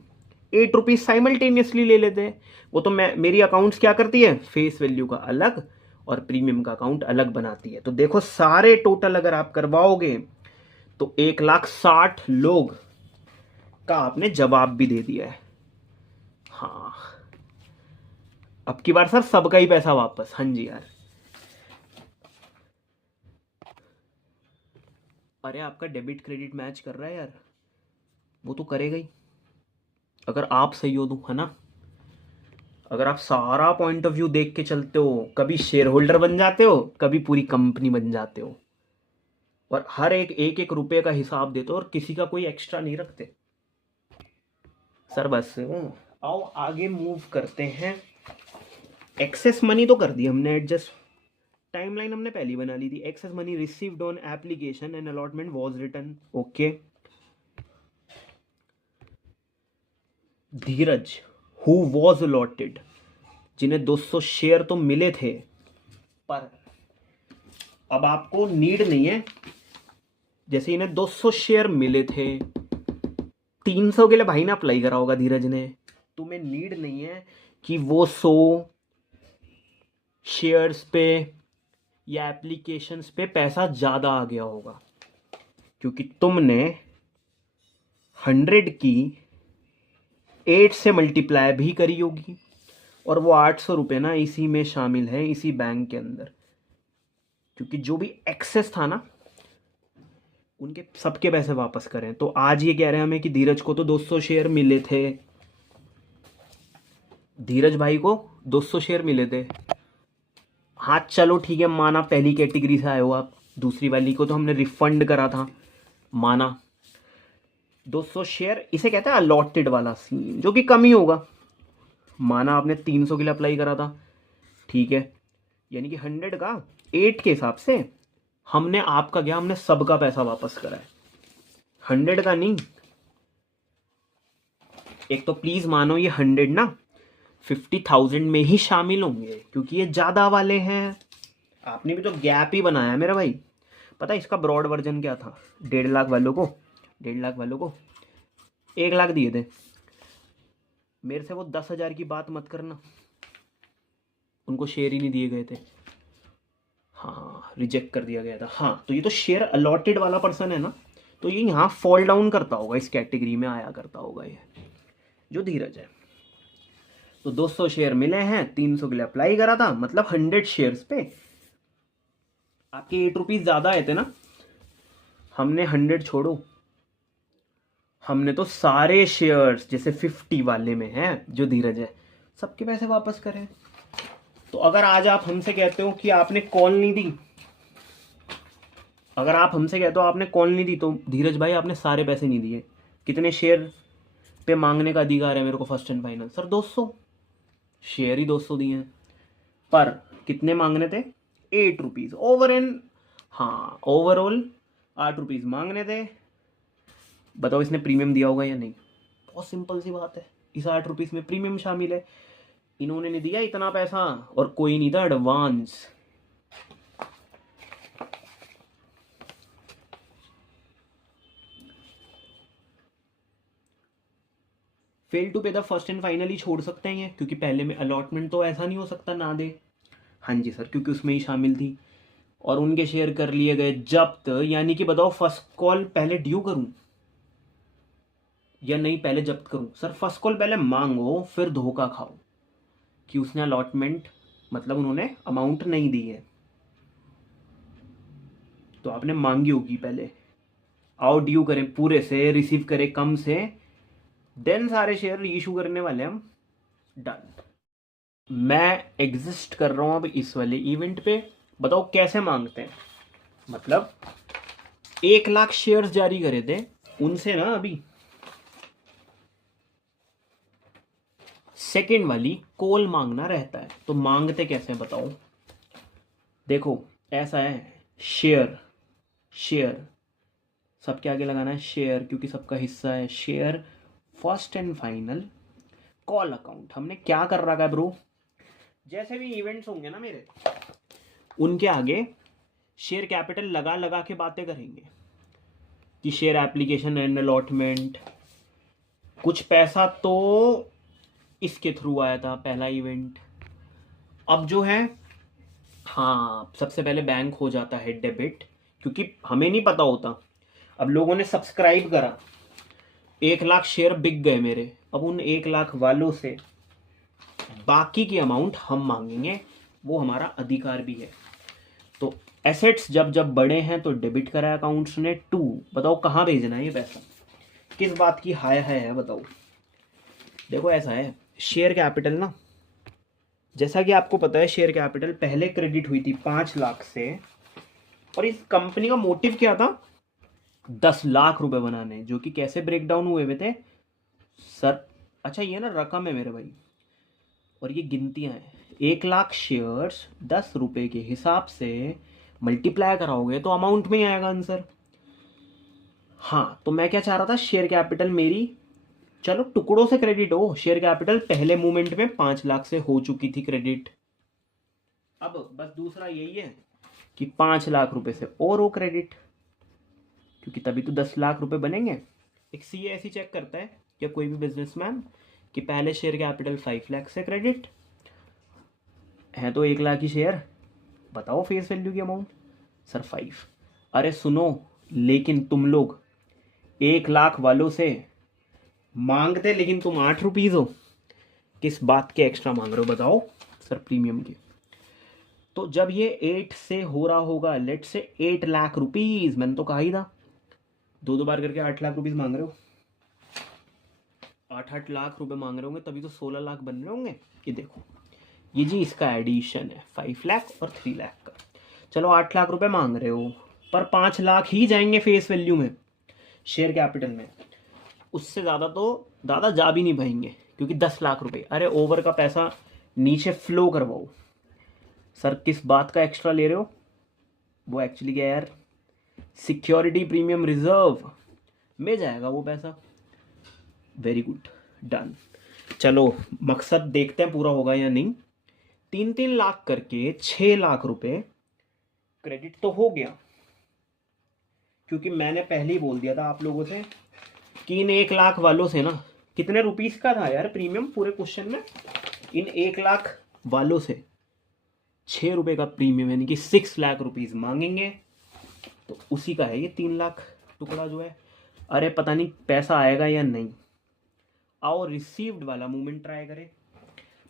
8 रुपीज साइमल्टेनियसली ले लेते हैं। वो तो मेरी अकाउंट्स क्या करती है, फेस वैल्यू का अलग और प्रीमियम का अकाउंट अलग बनाती है। तो देखो सारे टोटल अगर आप करवाओगे तो 1,60,000 लोग का आपने जवाब भी दे दिया है। हाँ, अब की बार सर सबका ही पैसा वापस। हाँ जी यार, अरे आपका डेबिट क्रेडिट मैच कर रहा है यार, वो तो करेगा ही अगर आप सही हो तो, है ना। अगर आप सारा पॉइंट ऑफ व्यू देख के चलते हो, कभी शेयर होल्डर बन जाते हो, कभी पूरी कंपनी बन जाते हो, और हर एक एक एक रुपए का हिसाब देते हो, और किसी का कोई एक्स्ट्रा नहीं रखते सर। बस आओ आगे मूव करते हैं। एक्सेस मनी तो कर दी हमने एडजस्ट, टाइमलाइन हमने पहली बना ली थी। Excess money received on application and allotment was written, okay. Dheeraj who was allotted, जिन्हें 200 शेयर तो मिले थे, पर अब आपको नीड नहीं है, जैसे इन्हें 200 शेयर मिले थे, 300 के लिए भाई ने अप्लाई करा होगा धीरज ने, तुम्हें नीड नहीं है कि वो 100 शेयर्स पे या एप्लीकेशंस पे पैसा ज़्यादा आ गया होगा, क्योंकि तुमने 100 की 8 से मल्टीप्लाई भी करी होगी, और वो 800 रुपये ना इसी में शामिल है, इसी बैंक के अंदर, क्योंकि जो भी एक्सेस था ना उनके सबके पैसे वापस करें। तो आज ये कह रहे हैं हमें कि धीरज को तो 200 शेयर मिले थे, धीरज भाई को 200 शेयर मिले थे। हाँ चलो ठीक है, माना पहली कैटेगरी से आए हो आप, दूसरी वाली को तो हमने रिफंड करा था, माना 200 शेयर, इसे कहते हैं अलॉटेड वाला सीन, जो कि कम ही होगा। माना आपने 300 के लिए अप्लाई करा था, ठीक है, यानी कि 100 का 8 के हिसाब से हमने आपका क्या, हमने सबका पैसा वापस करा है, 100 का नहीं। एक तो प्लीज मानो ये 100 ना 50,000 में ही शामिल होंगे, क्योंकि ये ज्यादा वाले हैं। आपने भी तो गैप ही बनाया मेरा भाई। पता है इसका ब्रॉड वर्जन क्या था? 1.5 लाख वालों को 1 लाख दिए थे। मेरे से वो 10,000 की बात मत करना, उनको शेयर ही नहीं दिए गए थे। हाँ, रिजेक्ट कर दिया गया था। हाँ, तो ये तो शेयर अलॉटेड वाला पर्सन है ना, तो ये यहाँ फॉल डाउन करता होगा, इस कैटेगरी में आया करता होगा ये जो धीरज है। तो 200 शेयर मिले हैं, 300 के लिए अप्लाई करा था, मतलब 100 शेयर्स पे आपके 8 रुपीज ज्यादा आए थे ना। हमने 100 छोड़ो, हमने तो सारे शेयर्स जैसे 50 वाले में हैं जो धीरज है, सबके पैसे वापस करें। तो अगर आज आप हमसे कहते हो कि आपने कॉल नहीं दी, अगर आप हमसे कहते हो आपने कॉल नहीं दी, तो धीरज भाई आपने सारे पैसे नहीं दिए। कितने शेयर पे मांगने का अधिकार है मेरे को first and final? Sir 200 share ही 200 दिए हैं, पर कितने मांगने थे? 8 रुपीज ओवर एंड, हाँ ओवरऑल 8 रुपीज मांगने थे। बताओ इसने प्रीमियम दिया होगा या नहीं? बहुत सिंपल सी बात है, इस 8 रुपीज में प्रीमियम शामिल है। इन्होंने नहीं दिया इतना पैसा, और कोई नहीं था advance. Fail to pay the first and final ही छोड़ सकते हैं ये, क्योंकि पहले में अलॉटमेंट तो ऐसा नहीं हो सकता ना दे। हाँ जी सर, क्योंकि उसमें ही शामिल थी, और उनके शेयर कर लिए गए जब्त। यानी कि बताओ फर्स्ट कॉल पहले ड्यू करूं या नहीं पहले जब्त करूं? सर फर्स्ट कॉल पहले मांगो, फिर धोखा खाओ कि उसने अलॉटमेंट, मतलब उन्होंने अमाउंट नहीं दी है, तो आपने मांगी होगी पहले। आओ ड्यू करें पूरे से, रिसीव करें कम से, देन सारे शेयर इशू करने वाले हम। डन। मैं एग्जिस्ट कर रहा हूं अब इस वाले इवेंट पे। बताओ कैसे मांगते हैं? मतलब 1 लाख शेयर्स जारी करे थे, उनसे ना अभी सेकेंड वाली कॉल मांगना रहता है। तो मांगते कैसे बताओ? देखो ऐसा है, शेयर शेयर सबके आगे लगाना है शेयर, क्योंकि सबका हिस्सा है। Share first and final call account. हमने क्या कर रखा है ब्रो, जैसे भी इवेंट्स होंगे ना मेरे, उनके आगे शेयर कैपिटल लगा लगा के बातें करेंगे कि शेयर एप्लीकेशन एंड अलॉटमेंट। कुछ पैसा तो इसके थ्रू आया था पहला इवेंट। अब जो है, हाँ सबसे पहले बैंक हो जाता है डेबिट, क्योंकि हमें नहीं पता होता। अब लोगों ने सब्सक्राइब करा, 1 लाख शेयर बिक गए मेरे। अब उन 1 लाख वालों से बाकी की अमाउंट हम मांगेंगे, वो हमारा अधिकार भी है। तो एसेट्स जब जब बड़े हैं तो डेबिट करा अकाउंट्स ने। 2 बताओ कहाँ भेजना है ये पैसा, किस बात की हाय है बताओ। देखो ऐसा है, शेयर कैपिटल ना, जैसा कि आपको पता है शेयर कैपिटल पहले क्रेडिट हुई थी 5 लाख से, और इस कंपनी का मोटिव क्या था? 10 लाख रुपए बनाने, जो कि कैसे ब्रेक डाउन हुए हुए थे सर? अच्छा ये ना रकम है मेरे भाई, और ये गिनतियां हैं। 1 लाख शेयर्स 10 रुपए के हिसाब से मल्टीप्लाई कराओगे तो अमाउंट में ही आएगा आंसर। हाँ, तो मैं क्या चाह रहा था, शेयर कैपिटल मेरी चलो टुकड़ों से क्रेडिट हो। शेयर कैपिटल पहले मूवमेंट में 5 लाख से हो चुकी थी क्रेडिट। अब बस दूसरा यही है कि 5 लाख रुपए से और हो क्रेडिट, क्योंकि तभी तो 10 लाख रुपए बनेंगे। एक सीए ऐसी चेक करता है या कोई भी बिजनेसमैन कि पहले शेयर कैपिटल 5 लाख से क्रेडिट है, तो 1 लाख की शेयर बताओ फेस वैल्यू की अमाउंट। सर 5। अरे सुनो, लेकिन तुम लोग 1 लाख वालों से मांगते, लेकिन तुम 8 रुपीज़ हो। किस बात के एक्स्ट्रा मांग रहे हो बताओ। सर प्रीमियम के। तो जब ये 8 से हो रहा होगा, लेट से 8 लाख रुपीज़, मैंने तो कहा ही था, 2 बार करके 8 लाख रुपीज़ मांग रहे हो। 8 लाख रुपए मांग रहे होंगे, तभी तो 16 लाख बन रहे होंगे। ये देखो, ये जी इसका एडिशन है 5 लाख और 3 लाख का। चलो 8 लाख रुपए मांग रहे हो, पर 5 लाख ही जाएंगे फेस वैल्यू में, शेयर कैपिटल में। उससे ज़्यादा तो दादा जा भी नहीं पाएंगे, क्योंकि 10 लाख रुपए। अरे ओवर का पैसा नीचे फ्लो करवाओ। सर किस बात का एक्स्ट्रा ले रहे हो? वो एक्चुअली क्या यार, सिक्योरिटी प्रीमियम रिजर्व में जाएगा वो पैसा। Very good, done. चलो मकसद देखते हैं पूरा होगा या नहीं। 3-3 लाख करके 6 लाख रुपए क्रेडिट तो हो गया, क्योंकि मैंने पहले ही बोल दिया था आप लोगों से कि इन 1 लाख वालों से ना, कितने रुपीस का था यार प्रीमियम पूरे क्वेश्चन में, इन 1 लाख वालों से 6 रुपए का प्रीमियम, यानी कि 6 लाख रुपीज मांगेंगे। तो उसी का है ये 3 लाख टुकड़ा जो है। अरे पता नहीं पैसा आएगा या नहीं। आओ रिसीव्ड वाला मूवमेंट ट्राई करें।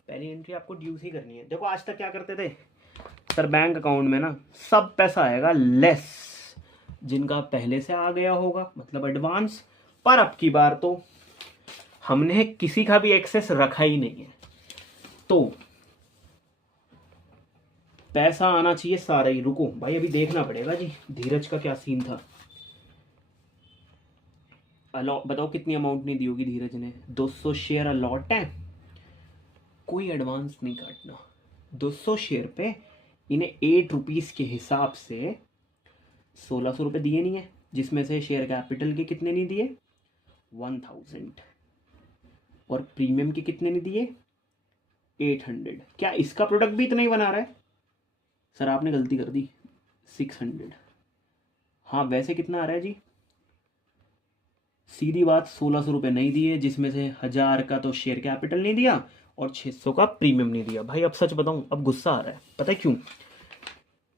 पहली एंट्री आपको ड्यूज ही करनी है। देखो आज तक क्या करते थे सर, बैंक अकाउंट में ना सब पैसा आएगा लेस जिनका पहले से आ गया होगा, मतलब एडवांस। पर अब की बार तो हमने किसी का भी एक्सेस रखा ही नहीं है, तो पैसा आना चाहिए सारा ही। रुको भाई, अभी देखना पड़ेगा जी धीरज का क्या सीन था। अलॉट बताओ कितनी अमाउंट नहीं दी होगी धीरज ने। 200 शेयर अलॉट है, कोई एडवांस नहीं काटना। 200 शेयर पे इन्हें 8 रुपीज़ के हिसाब से 1600 रुपये दिए नहीं है, जिसमें से शेयर कैपिटल के कितने नहीं दिए 1000, और प्रीमियम के कितने नहीं दिए 800। क्या इसका प्रोडक्ट भी इतना ही बना रहा है? सर आपने गलती कर दी, 600। हाँ वैसे कितना आ रहा है जी, सीधी बात 1600 रुपये नहीं दिए, जिसमें से 1000 का तो शेयर कैपिटल नहीं दिया और 600 का प्रीमियम नहीं दिया। भाई अब सच बताऊं, अब गुस्सा आ रहा है, पता है क्यों?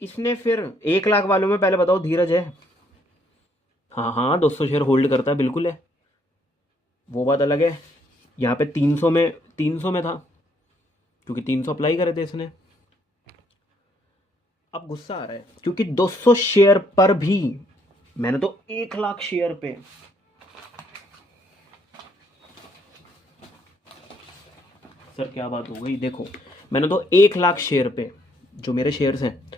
इसने फिर 1 लाख वालों में पहले बताओ धीरज है? हाँ हाँ 200 शेयर होल्ड करता है, बिल्कुल है, वो बात अलग है। यहाँ पे 300 में था, क्योंकि 300 अप्लाई करे थे इसने। अब गुस्सा आ रहा है क्योंकि 200 शेयर पर भी मैंने तो 1 लाख शेयर पे, सर क्या बात हो गई? देखो मैंने तो 1 लाख शेयर पे, जो मेरे शेयर्स हैं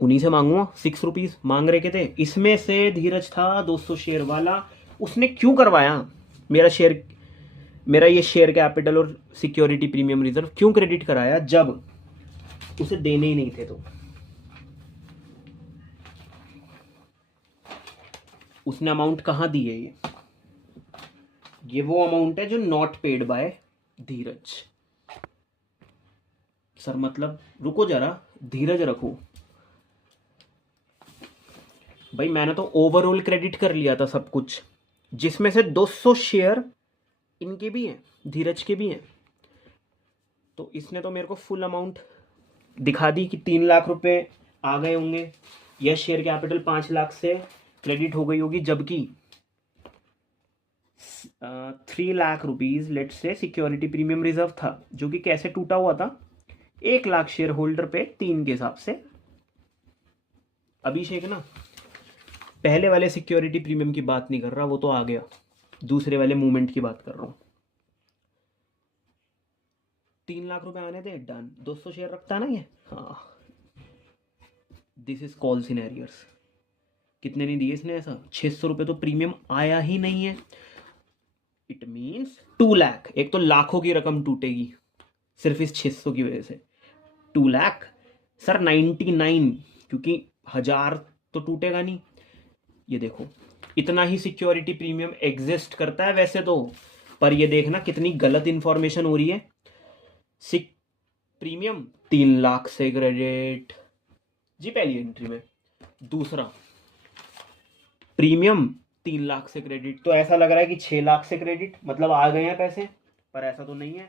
उन्हीं से मांगूंगा। 6 रुपीज़ मांग रहे के थे, इसमें से धीरज था 200 शेयर वाला, उसने क्यों करवाया मेरा ये शेयर कैपिटल और सिक्योरिटी प्रीमियम रिजर्व क्यों क्रेडिट कराया, जब उसे देने ही नहीं थे? तो उसने अमाउंट कहाँ दी है? ये वो अमाउंट है जो not paid by Dheeraj. Sir मतलब रुको जरा, धीरज रखो भाई। मैंने तो ओवरऑल क्रेडिट कर लिया था सब कुछ, जिसमें से 200 शेयर इनके भी हैं, धीरज के भी हैं। तो इसने तो मेरे को फुल अमाउंट दिखा दी कि 3 लाख रुपए आ गए होंगे, या शेयर कैपिटल 5 लाख से क्रेडिट हो गई होगी, जबकि 3 लाख रुपीज लेट से सिक्योरिटी प्रीमियम रिजर्व था, जो कि कैसे टूटा हुआ था 1 लाख शेयर होल्डर पे 3 के हिसाब से। अभिषेक ना पहले वाले सिक्योरिटी प्रीमियम की बात नहीं कर रहा, वो तो आ गया, दूसरे वाले मूवमेंट की बात कर रहा हूं। 3 लाख रुपए आने दे, डन। 200 शेयर रखता है ना ये, हाँ। This is call scenarios. कितने नहीं दिए इसने? ऐसा 600 रुपये तो प्रीमियम आया ही नहीं है। इट मीन्स 2 लाख, एक तो लाखों की रकम टूटेगी सिर्फ इस 600 की वजह से। 2 लाख सर 99, क्योंकि 1000 तो टूटेगा नहीं। ये देखो इतना ही सिक्योरिटी प्रीमियम एग्जिस्ट करता है वैसे तो, पर ये देखना कितनी गलत इंफॉर्मेशन हो रही है। सिक प्रीमियम 3 लाख से क्रेडिट जी पहली एंट्री में, दूसरा प्रीमियम 3 लाख से क्रेडिट। तो ऐसा लग रहा है कि 6 लाख से क्रेडिट, मतलब आ गए हैं पैसे, पर ऐसा तो नहीं है।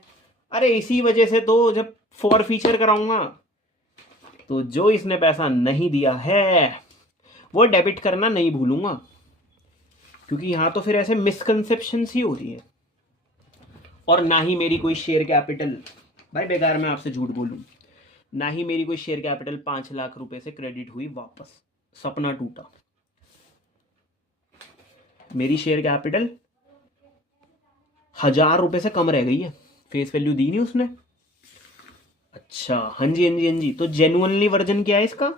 अरे इसी वजह से तो जब फॉर फीचर कराऊंगा तो जो इसने पैसा नहीं दिया है वो डेबिट करना नहीं भूलूंगा, क्योंकि यहां तो फिर ऐसे मिसकंसेप्शन ही हो रही है। और ना ही मेरी कोई शेयर कैपिटल, भाई बेकार मैं आपसे झूठ बोलूं, ना ही मेरी कोई शेयर कैपिटल 5 लाख रुपए से क्रेडिट हुई वापस, सपना टूटा। मेरी शेयर कैपिटल 1000 रुपए से कम रह गई है, फेस वैल्यू दी नहीं उसने। अच्छा हाँ जी हाँ जी हाँ जी, तो जेन्युइनली वर्जन क्या है इसका?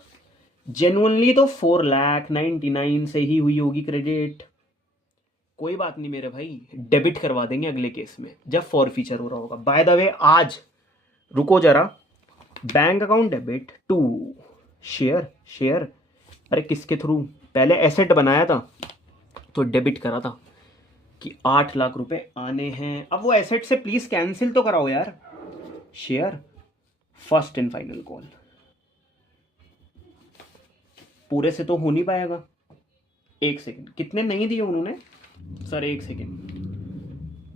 जेन्युइनली तो 4,99,000 से ही हुई होगी क्रेडिट। कोई बात नहीं मेरे भाई, डेबिट करवा देंगे अगले केस में जब फॉर फीचर हो रहा होगा। बाय द वे आज रुको जरा, bank account debit to share, अरे किसके थ्रू? पहले एसेट बनाया था तो डेबिट करा था कि 8 लाख रुपए आने हैं। अब वो एसेट से प्लीज कैंसिल तो कराओ यार। Share first and final call, पूरे से तो हो नहीं पाएगा। एक सेकंड, कितने नहीं दिए उन्होंने सर? एक सेकंड,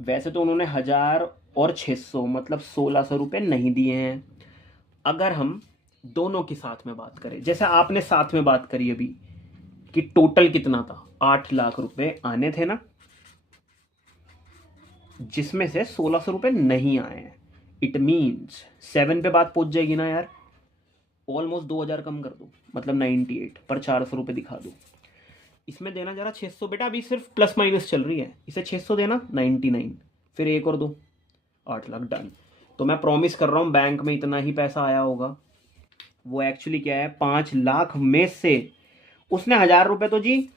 वैसे तो उन्होंने 1000 और 600 मतलब 1600 रुपये नहीं दिए हैं। अगर हम दोनों की साथ में बात करें, जैसे आपने साथ में बात करी अभी कि टोटल कितना था, 8 लाख रुपए आने थे ना, जिसमें से 1600 रुपये नहीं आए हैं। इट मीन्स 7 पे बात पहुंच जाएगी ना यार, ऑलमोस्ट 2000 कम कर दो, मतलब 98 पर 400 रुपये दिखा दो। इसमें देना जरा 600, बेटा अभी सिर्फ प्लस माइनस चल रही है, इसे 600 देना 99, फिर एक और दो, 8 लाख डन। तो मैं प्रॉमिस कर रहा हूँ बैंक में इतना ही पैसा आया होगा। वो एक्चुअली क्या है, 5 लाख में से उसने 1000 रुपये तो जी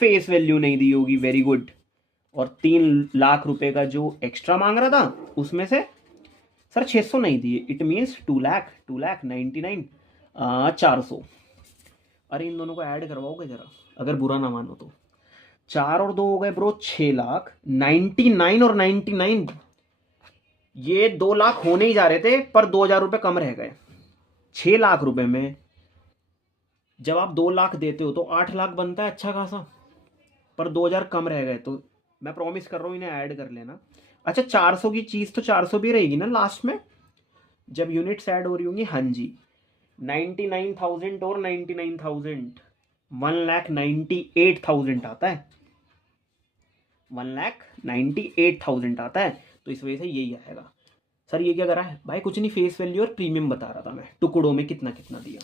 फेस वैल्यू नहीं दी होगी, वेरी गुड। और 3 लाख रुपए का जो एक्स्ट्रा मांग रहा था उसमें से सर 600 नहीं दिए, इट मीन्स 2,99,000 400। अरे इन दोनों को ऐड करवाओगे जरा, अगर बुरा ना मानो तो। 4 और 2 हो गए ब्रो 6,99,000 और 99, ये 2 लाख होने ही जा रहे थे पर 2000 रुपये कम रह गए। 6 लाख रुपए में जब आप 2 लाख देते हो तो 8 लाख बनता है अच्छा खासा, पर 2000 कम रह गए। तो मैं प्रॉमिस कर रहा हूँ इन्हें ऐड कर लेना। अच्छा 400 की चीज़ तो 400 भी रहेगी ना लास्ट में जब यूनिट्स ऐड हो रही होंगी। हाँ जी, 99,000 और 99,000 1,98,000 आता है, 1,98,000 आता है। तो इस वजह से यही आएगा। सर ये क्या करा है भाई? कुछ नहीं, फेस वैल्यू और प्रीमियम बता रहा था मैं, टुकड़ों में कितना कितना दिया।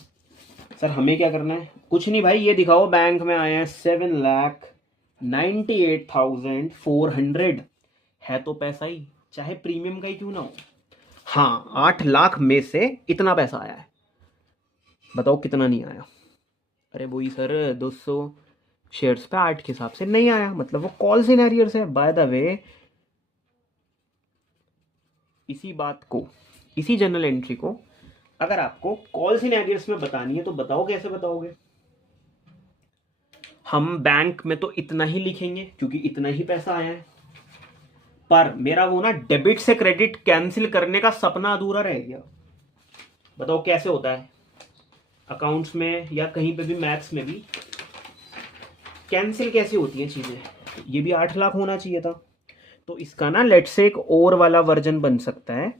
सर हमें क्या करना है? कुछ नहीं भाई, ये दिखाओ बैंक में आए हैं 7,98,400 है तो पैसा ही, चाहे प्रीमियम का ही क्यों ना हो। हाँ 8 लाख में से इतना पैसा आया है, बताओ कितना नहीं आया? अरे वही सर 200 शेयर्स पे 8 के हिसाब से नहीं आया, मतलब वो कॉल सिनेरियर्स है। बाय द वे इसी बात को, इसी जनरल एंट्री को अगर आपको कॉल सिनेरियर्स में बतानी है तो बताओ, कैसे बताओगे? हम बैंक में तो इतना ही लिखेंगे क्योंकि इतना ही पैसा आया है, पर मेरा वो ना डेबिट से क्रेडिट कैंसिल करने का सपना अधूरा रह गया। बताओ कैसे होता है अकाउंट्स में या कहीं पे भी, मैथ्स में भी कैंसिल कैसे होती हैं चीजें? ये भी 8 लाख होना चाहिए था। तो इसका ना लेट्स से एक और वाला वर्जन बन सकता है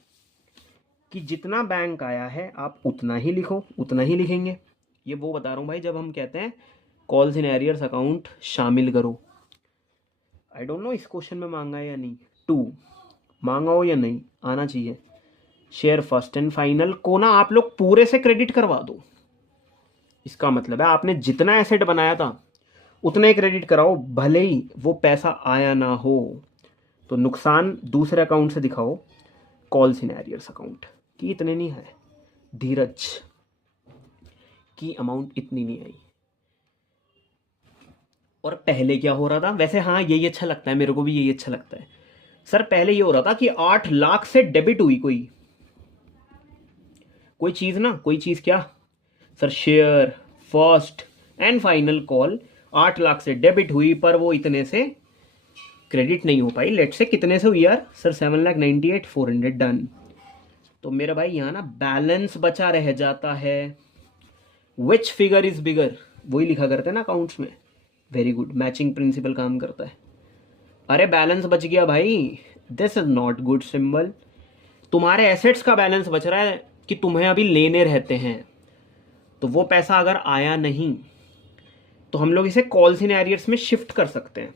कि जितना बैंक आया है आप उतना ही लिखो, उतना ही लिखेंगे। ये वो बता रहा हूँ भाई जब हम कहते हैं कॉल सिनेरियर्स अकाउंट शामिल करो। आई डोंट नो इस क्वेश्चन में मांगा है या नहीं, 2 मांगा हो या नहीं, आना चाहिए। शेयर फर्स्ट एंड फाइनल को ना आप लोग पूरे से क्रेडिट करवा दो। इसका मतलब है आपने जितना एसेट बनाया था उतना ही क्रेडिट कराओ, भले ही वो पैसा आया ना हो। तो नुकसान दूसरे अकाउंट से दिखाओ, कॉल सिनेरियर्स अकाउंट कि इतने नहीं है, धीरज की अमाउंट इतनी नहीं आई। और पहले क्या हो रहा था वैसे? हाँ यही अच्छा लगता है मेरे को भी, यही अच्छा लगता है सर। पहले ये हो रहा था कि 8 लाख से डेबिट हुई कोई चीज ना, कोई चीज क्या sir? Share first and final call 8 lakh से डेबिट हुई पर वो इतने से क्रेडिट नहीं हो पाई। लेट से कितने से हुई यार सर? 7,98,400 डन। तो मेरा भाई यहाँ ना बैलेंस बचा रह जाता है। विच फिगर इज बिगर, वही लिखा करते हैं ना अकाउंट्स में। वेरी गुड, मैचिंग प्रिंसिपल काम करता है। अरे बैलेंस बच गया भाई, this is not good symbol. तुम्हारे एसेट्स का बैलेंस बच रहा है कि तुम्हें अभी लेने रहते हैं, तो वो पैसा अगर आया नहीं तो हम लोग इसे कॉल सिनेरियर्स में शिफ्ट कर सकते हैं।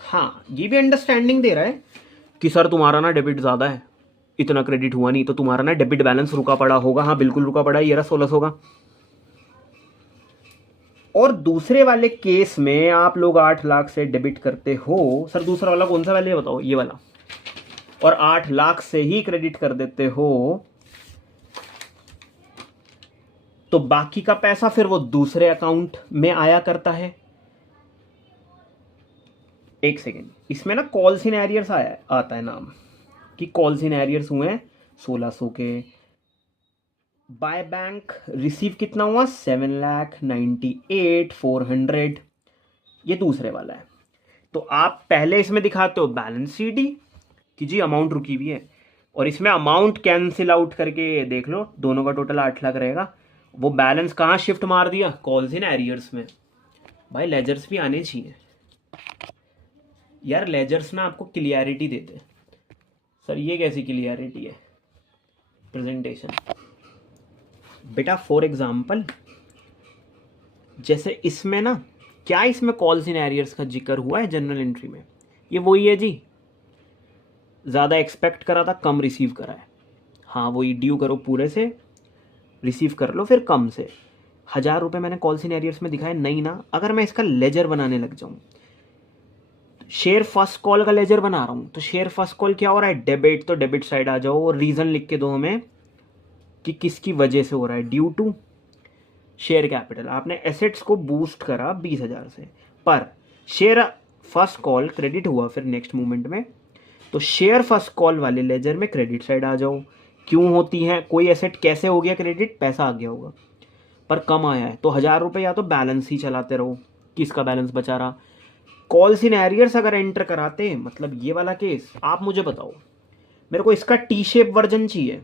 हाँ, ये भी अंडरस्टैंडिंग दे रहा है कि सर तुम्हारा ना डेबिट ज़्यादा है, इतना क्रेडिट हुआ नहीं, तो तुम्हारा ना डेबिट बैलेंस रुका पड़ा होगा। हाँ बिल्कुल रुका पड़ा है, ये रहा 1600 का। और दूसरे वाले केस में आप लोग 8 लाख से डेबिट करते हो। सर दूसरा वाला कौन सा वाला है बताओ? ये वाला। और 8 लाख से ही क्रेडिट कर देते हो तो बाकी का पैसा फिर वो दूसरे अकाउंट में आया करता है। एक सेकेंड, इसमें ना कॉल सिनेरियर्स आता है नाम कि कॉल सिनेरियर्स हुए हैं 1600 के। बाय बैंक रिसीव कितना हुआ? 7,98,400। ये दूसरे वाला है। तो आप पहले इसमें दिखाते हो बैलेंस शीट ही कि जी अमाउंट रुकी हुई है, और इसमें अमाउंट कैंसिल आउट करके देख लो, दोनों का टोटल 8 लाख रहेगा। वो बैलेंस कहाँ शिफ्ट मार दिया? कॉल्स इन एरियर्स में। भाई लेजर्स भी आने चाहिए यार, लेजर्स ना आपको क्लियरिटी देते। सर ये कैसी क्लियरिटी है? प्रेजेंटेशन बेटा, फॉर एग्जाम्पल जैसे इसमें ना, क्या इसमें कॉल्स इन एरियर्स का जिक्र हुआ है जनरल एंट्री में? ये वही है जी, ज़्यादा एक्सपेक्ट करा था, कम रिसीव करा है। हाँ वही, ड्यू करो पूरे से, रिसीव कर लो फिर कम से। 1,000 रुपये मैंने कॉल सिनेरियर्स में दिखाया नहीं ना। अगर मैं इसका लेजर बनाने लग जाऊँ, शेयर फर्स्ट कॉल का लेजर बना रहा हूँ, तो शेयर फर्स्ट कॉल क्या हो रहा है? डेबिट, तो डेबिट साइड आ जाओ और रीज़न लिख के दो हमें कि किसकी वजह से हो रहा है। Due to share capital. आपने एसेट्स को बूस्ट करा 20,000 से, पर शेयर फर्स्ट कॉल क्रेडिट हुआ फिर नेक्स्ट मूवमेंट में, तो शेयर फर्स्ट कॉल वाले लेजर में क्रेडिट साइड आ जाओ। क्यों होती है? कोई एसेट कैसे हो गया क्रेडिट? पैसा आ गया होगा पर कम आया है, तो 1,000 रुपये या तो बैलेंस ही चलाते रहो, किसका बैलेंस बचा रहा। कॉल्स इन एरियर्स अगर एंटर कराते, मतलब ये वाला केस, आप मुझे बताओ, मेरे को इसका टी शेप वर्जन चाहिए।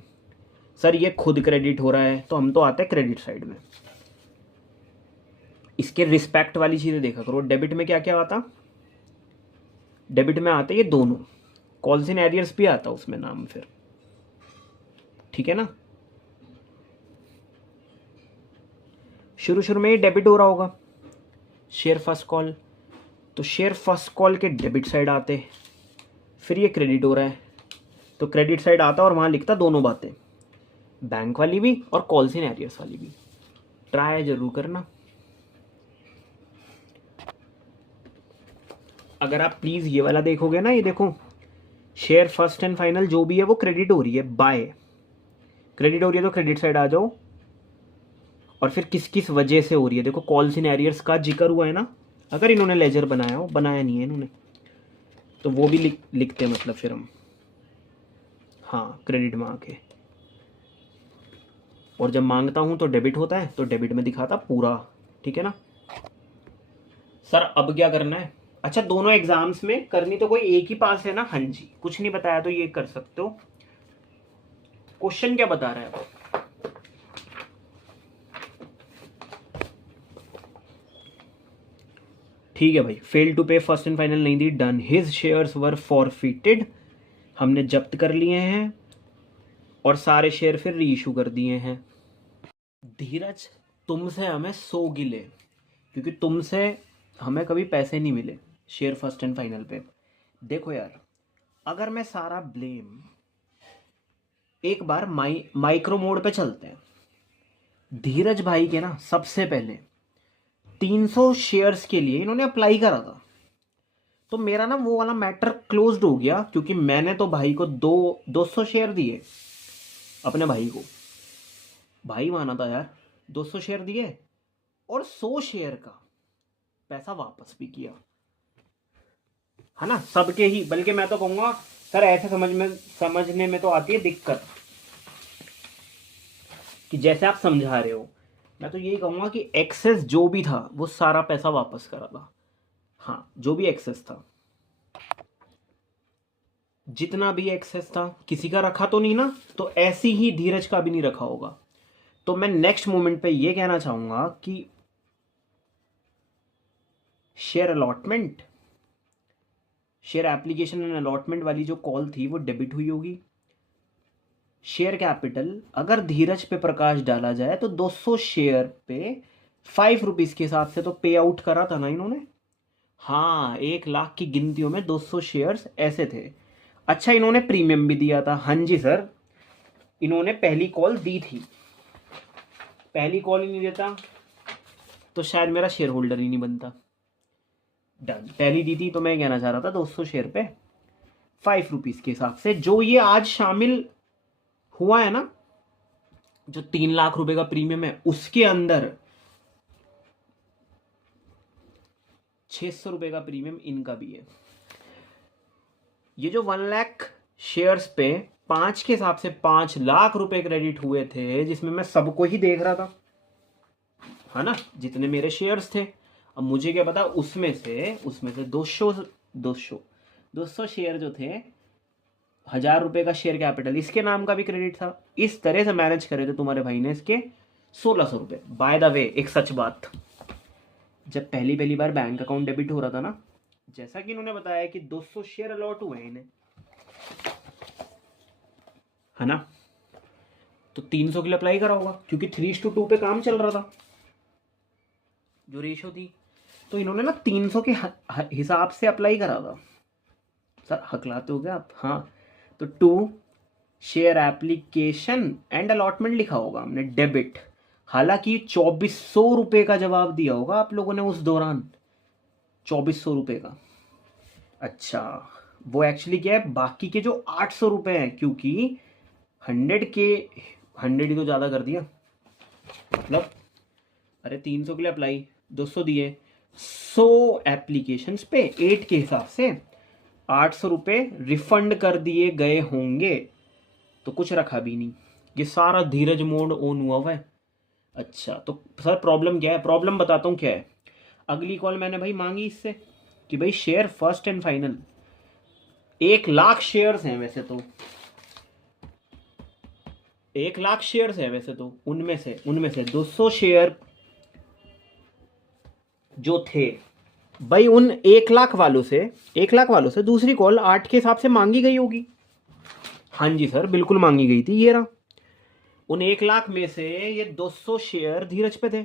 सर ये खुद क्रेडिट हो रहा है, तो हम तो आते हैं क्रेडिट साइड में। इसके रिस्पेक्ट वाली चीज़ें देखा करो। डेबिट में क्या क्या आता? डेबिट में आते ये दोनों, कॉल्स इन एरियर्स भी आता उसमें नाम फिर, ठीक है ना। शुरू शुरू में ये डेबिट हो रहा होगा शेयर फर्स्ट कॉल, तो शेयर फर्स्ट कॉल के डेबिट साइड आते, फिर ये क्रेडिट हो रहा है तो क्रेडिट साइड आता और वहाँ लिखता दोनों बातें, बैंक वाली भी और कॉल्स इन एरियर्स वाली भी। ट्राई जरूर करना। अगर आप प्लीज़ ये वाला देखोगे ना, ये देखो शेयर फर्स्ट एंड फाइनल जो भी है वो क्रेडिट हो रही है, बाय क्रेडिट हो रही है, तो क्रेडिट साइड आ जाओ और फिर किस किस वजह से हो रही है देखो। कॉल्स इन एरियर्स का जिक्र हुआ है ना, अगर इन्होंने लेजर बनाया हो, बनाया नहीं है इन्होंने, तो वो भी लिखते हैं मतलब फिर हम, हाँ क्रेडिट में आके। और जब मांगता हूँ तो डेबिट होता है, तो डेबिट में दिखाता पूरा, ठीक है ना। सर अब क्या करना है? अच्छा, दोनों एग्जाम्स में करनी तो कोई एक ही पास है ना? हाँ जी, कुछ नहीं बताया तो ये कर सकते हो। क्वेश्चन क्या बता रहा है? ठीक है भाई, fail to pay first and final नहीं दी, done, his shares were forfeited, हमने जब्त कर लिए हैं और सारे शेयर फिर री इशू कर दिए हैं। धीरज, तुमसे हमें 100 गिले, क्योंकि तुमसे हमें कभी पैसे नहीं मिले शेयर फर्स्ट एंड फाइनल पे। देखो यार, अगर मैं सारा ब्लेम, एक बार माइक्रो मोड पे चलते हैं। धीरज भाई के ना सबसे पहले 300 शेयर्स के लिए इन्होंने अप्लाई करा था, तो मेरा ना वो वाला मैटर क्लोज्ड हो गया, क्योंकि मैंने तो भाई को 200 शेयर दिए अपने भाई को, भाई माना था यार, 200 शेयर दिए और 100 शेयर का पैसा वापस भी किया, है ना, सबके ही। बल्कि मैं तो कहूंगा सर ऐसे समझने में तो आती है दिक्कत, कि जैसे आप समझा रहे हो, मैं तो यही कहूंगा कि एक्सेस जो भी था वो सारा पैसा वापस करा था। हाँ, जो भी एक्सेस था, जितना भी एक्सेस था, किसी का रखा तो नहीं ना, तो ऐसी ही धीरज का भी नहीं रखा होगा। तो मैं नेक्स्ट मोमेंट पे ये कहना चाहूंगा कि share allotment, share application and allotment वाली जो कॉल थी वो डेबिट हुई होगी, शेयर कैपिटल अगर धीरज पे प्रकाश डाला जाए तो 200 शेयर पे 5 रुपीज के हिसाब से तो पे आउट करा था ना इन्होंने। हाँ, 1 लाख की गिनतियों में 200 शेयर्स ऐसे थे। अच्छा, इन्होंने प्रीमियम भी दिया था। हाँ जी सर, इन्होंने पहली कॉल दी थी। पहली कॉल ही नहीं देता तो शायद मेरा शेयर होल्डर ही नहीं बनता। डन, पहली दी थी तो मैं कहना चाह रहा था 200 शेयर पे 5 रुपीज के हिसाब से जो ये आज शामिल हुआ है ना, जो 3 लाख रुपए का प्रीमियम है, उसके अंदर 600 रुपए का प्रीमियम इनका भी है। ये जो 1 लाख शेयर्स पे 5 के हिसाब से 5 लाख रुपए क्रेडिट हुए थे, जिसमें मैं सबको ही देख रहा था, है ना, जितने मेरे शेयर्स थे। अब मुझे क्या पता उसमें से 200 शेयर जो थे, 1000 रुपए का शेयर कैपिटल, इसके नाम का भी क्रेडिट था। इस तरह से मैनेज करे थे तुम्हारे भाई ने इसके 1600 रुपए। बाय द वे, एक सच बात, जब पहली बार बैंक अकाउंट डेबिट हो रहा था ना, जैसा कि इन्होंने बताया कि 200 शेयर अलॉट हुए इन्हें, है ना, तो 300 के लिए अप्लाई करा होगा क्योंकि 3:2 पे काम चल रहा था जो रेशो थी। तो इन्होंने ना 300 के हिसाब से अप्लाई करा था। सर हकलाते हो क्या आप? हाँ, तो 2 शेयर एप्लीकेशन एंड अलॉटमेंट लिखा होगा हमने, डेबिट। हालांकि 2400 रुपए का जवाब दिया होगा आप लोगों ने उस दौरान, 2400 रुपए का। अच्छा, वो एक्चुअली क्या है, बाकी के जो 800 रुपए हैं, क्योंकि 100 ही तो ज़्यादा कर दिया, मतलब अरे 300 के लिए अप्लाई, 200 दिए, 100 एप्लीकेशंस पे 8 के हिसाब से 800 रुपए रिफंड कर दिए गए होंगे, तो कुछ रखा भी नहीं। ये सारा धीरज मोड ऑन हुआ है। अच्छा, तो सर प्रॉब्लम क्या है? प्रॉब्लम बताता हूँ क्या है। अगली कॉल मैंने भाई मांगी इससे कि भाई share first and final 1 lakh shares हैं वैसे तो, 1 लाख शेयर्स है वैसे तो, उनमें से 200 शेयर जो थे भाई, उन 1 लाख वालों से दूसरी कॉल 8 के हिसाब से मांगी गई होगी। हाँ जी सर, बिल्कुल मांगी गई थी। ये रहा, उन 1 लाख में से ये 200 शेयर धीरज पे थे,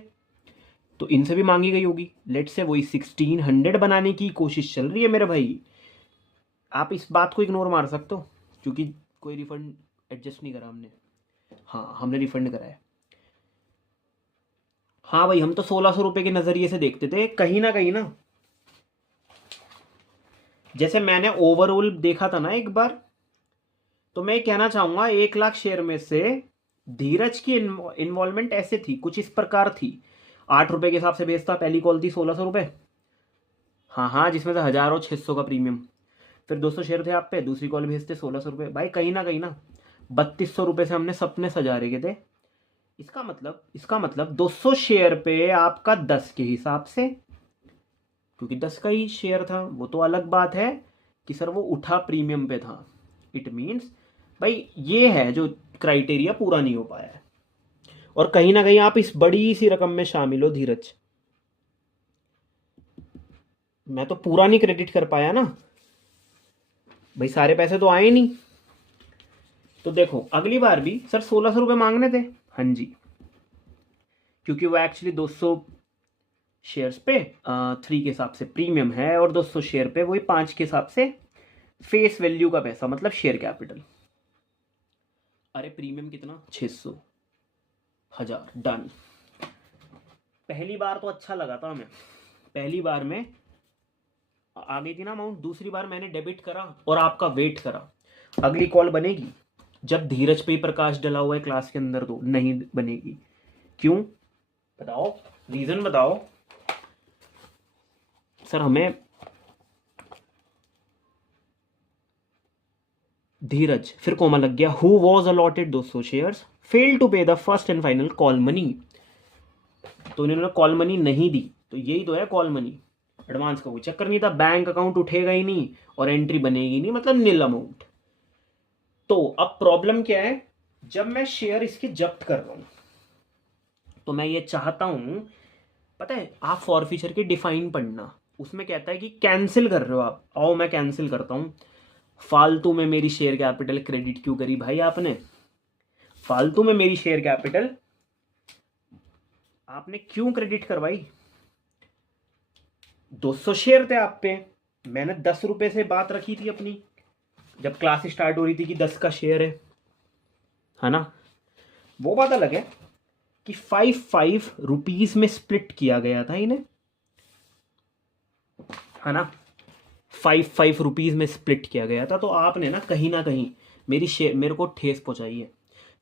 तो इनसे भी मांगी गई होगी। लेट से वही 1600 बनाने की कोशिश चल रही है मेरे भाई। आप इस बात को इग्नोर मार सकते हो क्योंकि कोई रिफंड एडजस्ट नहीं करा हमने। हाँ, हमने रिफंड करा है। हाँ भाई, हम तो 1600 रुपए के नजरिए से देखते थे कहीं ना, जैसे मैंने ओवरऑल देखा था ना एक बार, तो मैं कहना चाहूंगा 1 लाख शेयर में से धीरज की इन्वॉल्वमेंट ऐसे थी, कुछ इस प्रकार थी। 8 रुपए के हिसाब से बेचता, पहली कॉल थी 1600 रुपए, हाँ, जिसमें से 1000 और 600 का प्रीमियम, फिर 200 शेयर थे आप पे, दूसरी कॉल भेजते 1600 रुपए। भाई कहीं ना 3200 रुपए से हमने सपने सजा रहे थे। इसका मतलब 200 शेयर पे आपका 10 के हिसाब से, क्योंकि 10 का ही शेयर था, वो तो अलग बात है कि सर वो उठा प्रीमियम पे था। इट मीन्स भाई ये है जो क्राइटेरिया पूरा नहीं हो पाया है, और कहीं ना कहीं आप इस बड़ी सी रकम में शामिल हो धीरज। मैं तो पूरा नहीं क्रेडिट कर पाया ना भाई, सारे पैसे तो आए नहीं। तो देखो, अगली बार भी सर 1600 रुपये मांगने थे। हाँ जी, क्योंकि वो एक्चुअली 200 शेयर्स पे 3 के हिसाब से प्रीमियम है, और 200 शेयर पे वही 5 के हिसाब से फेस वैल्यू का पैसा, मतलब शेयर कैपिटल। अरे प्रीमियम कितना? 600, 1000। डन। पहली बार तो अच्छा लगा था हमें, पहली बार में आ गई थी ना अमाउंट, दूसरी बार मैंने डेबिट करा और आपका वेट करा। अगली कॉल बनेगी जब धीरज पे प्रकाश डला हुआ है क्लास के अंदर, तो नहीं बनेगी। क्यों बताओ, रीजन बताओ सर। हमें धीरज, फिर कोमा लग गया, who was allotted 200 shares, fail to pay the first and final call money. तो इन्होंने कॉल मनी नहीं दी, तो यही तो है कॉल मनी। एडवांस का कोई चक्कर नहीं था, बैंक अकाउंट उठेगा ही नहीं और एंट्री बनेगी नहीं, मतलब नील अमाउंट। तो अब प्रॉब्लम क्या है, जब मैं शेयर इसके जब्त कर रहा हूं, तो मैं ये चाहता हूं, पता है, आप फॉरफीचर के डिफाइन पढ़ना, उसमें कहता है कि कैंसिल कर रहे हो आप, आओ मैं कैंसिल करता हूं। फालतू में मेरी शेयर कैपिटल क्रेडिट क्यों करी भाई आपने? फालतू में मेरी शेयर कैपिटल आपने क्यों क्रेडिट करवाई? 200 शेयर थे आप पे, मैंने 10 रुपए से बात रखी थी अपनी जब क्लास स्टार्ट हो रही थी कि 10 का शेयर है ना। वो बात अलग है कि 5 रुपीज में स्प्लिट किया गया था इन्हें, है ना। 5 रुपीज में स्प्लिट किया गया था। तो आपने ना कहीं मेरे को ठेस पहुंचाई है।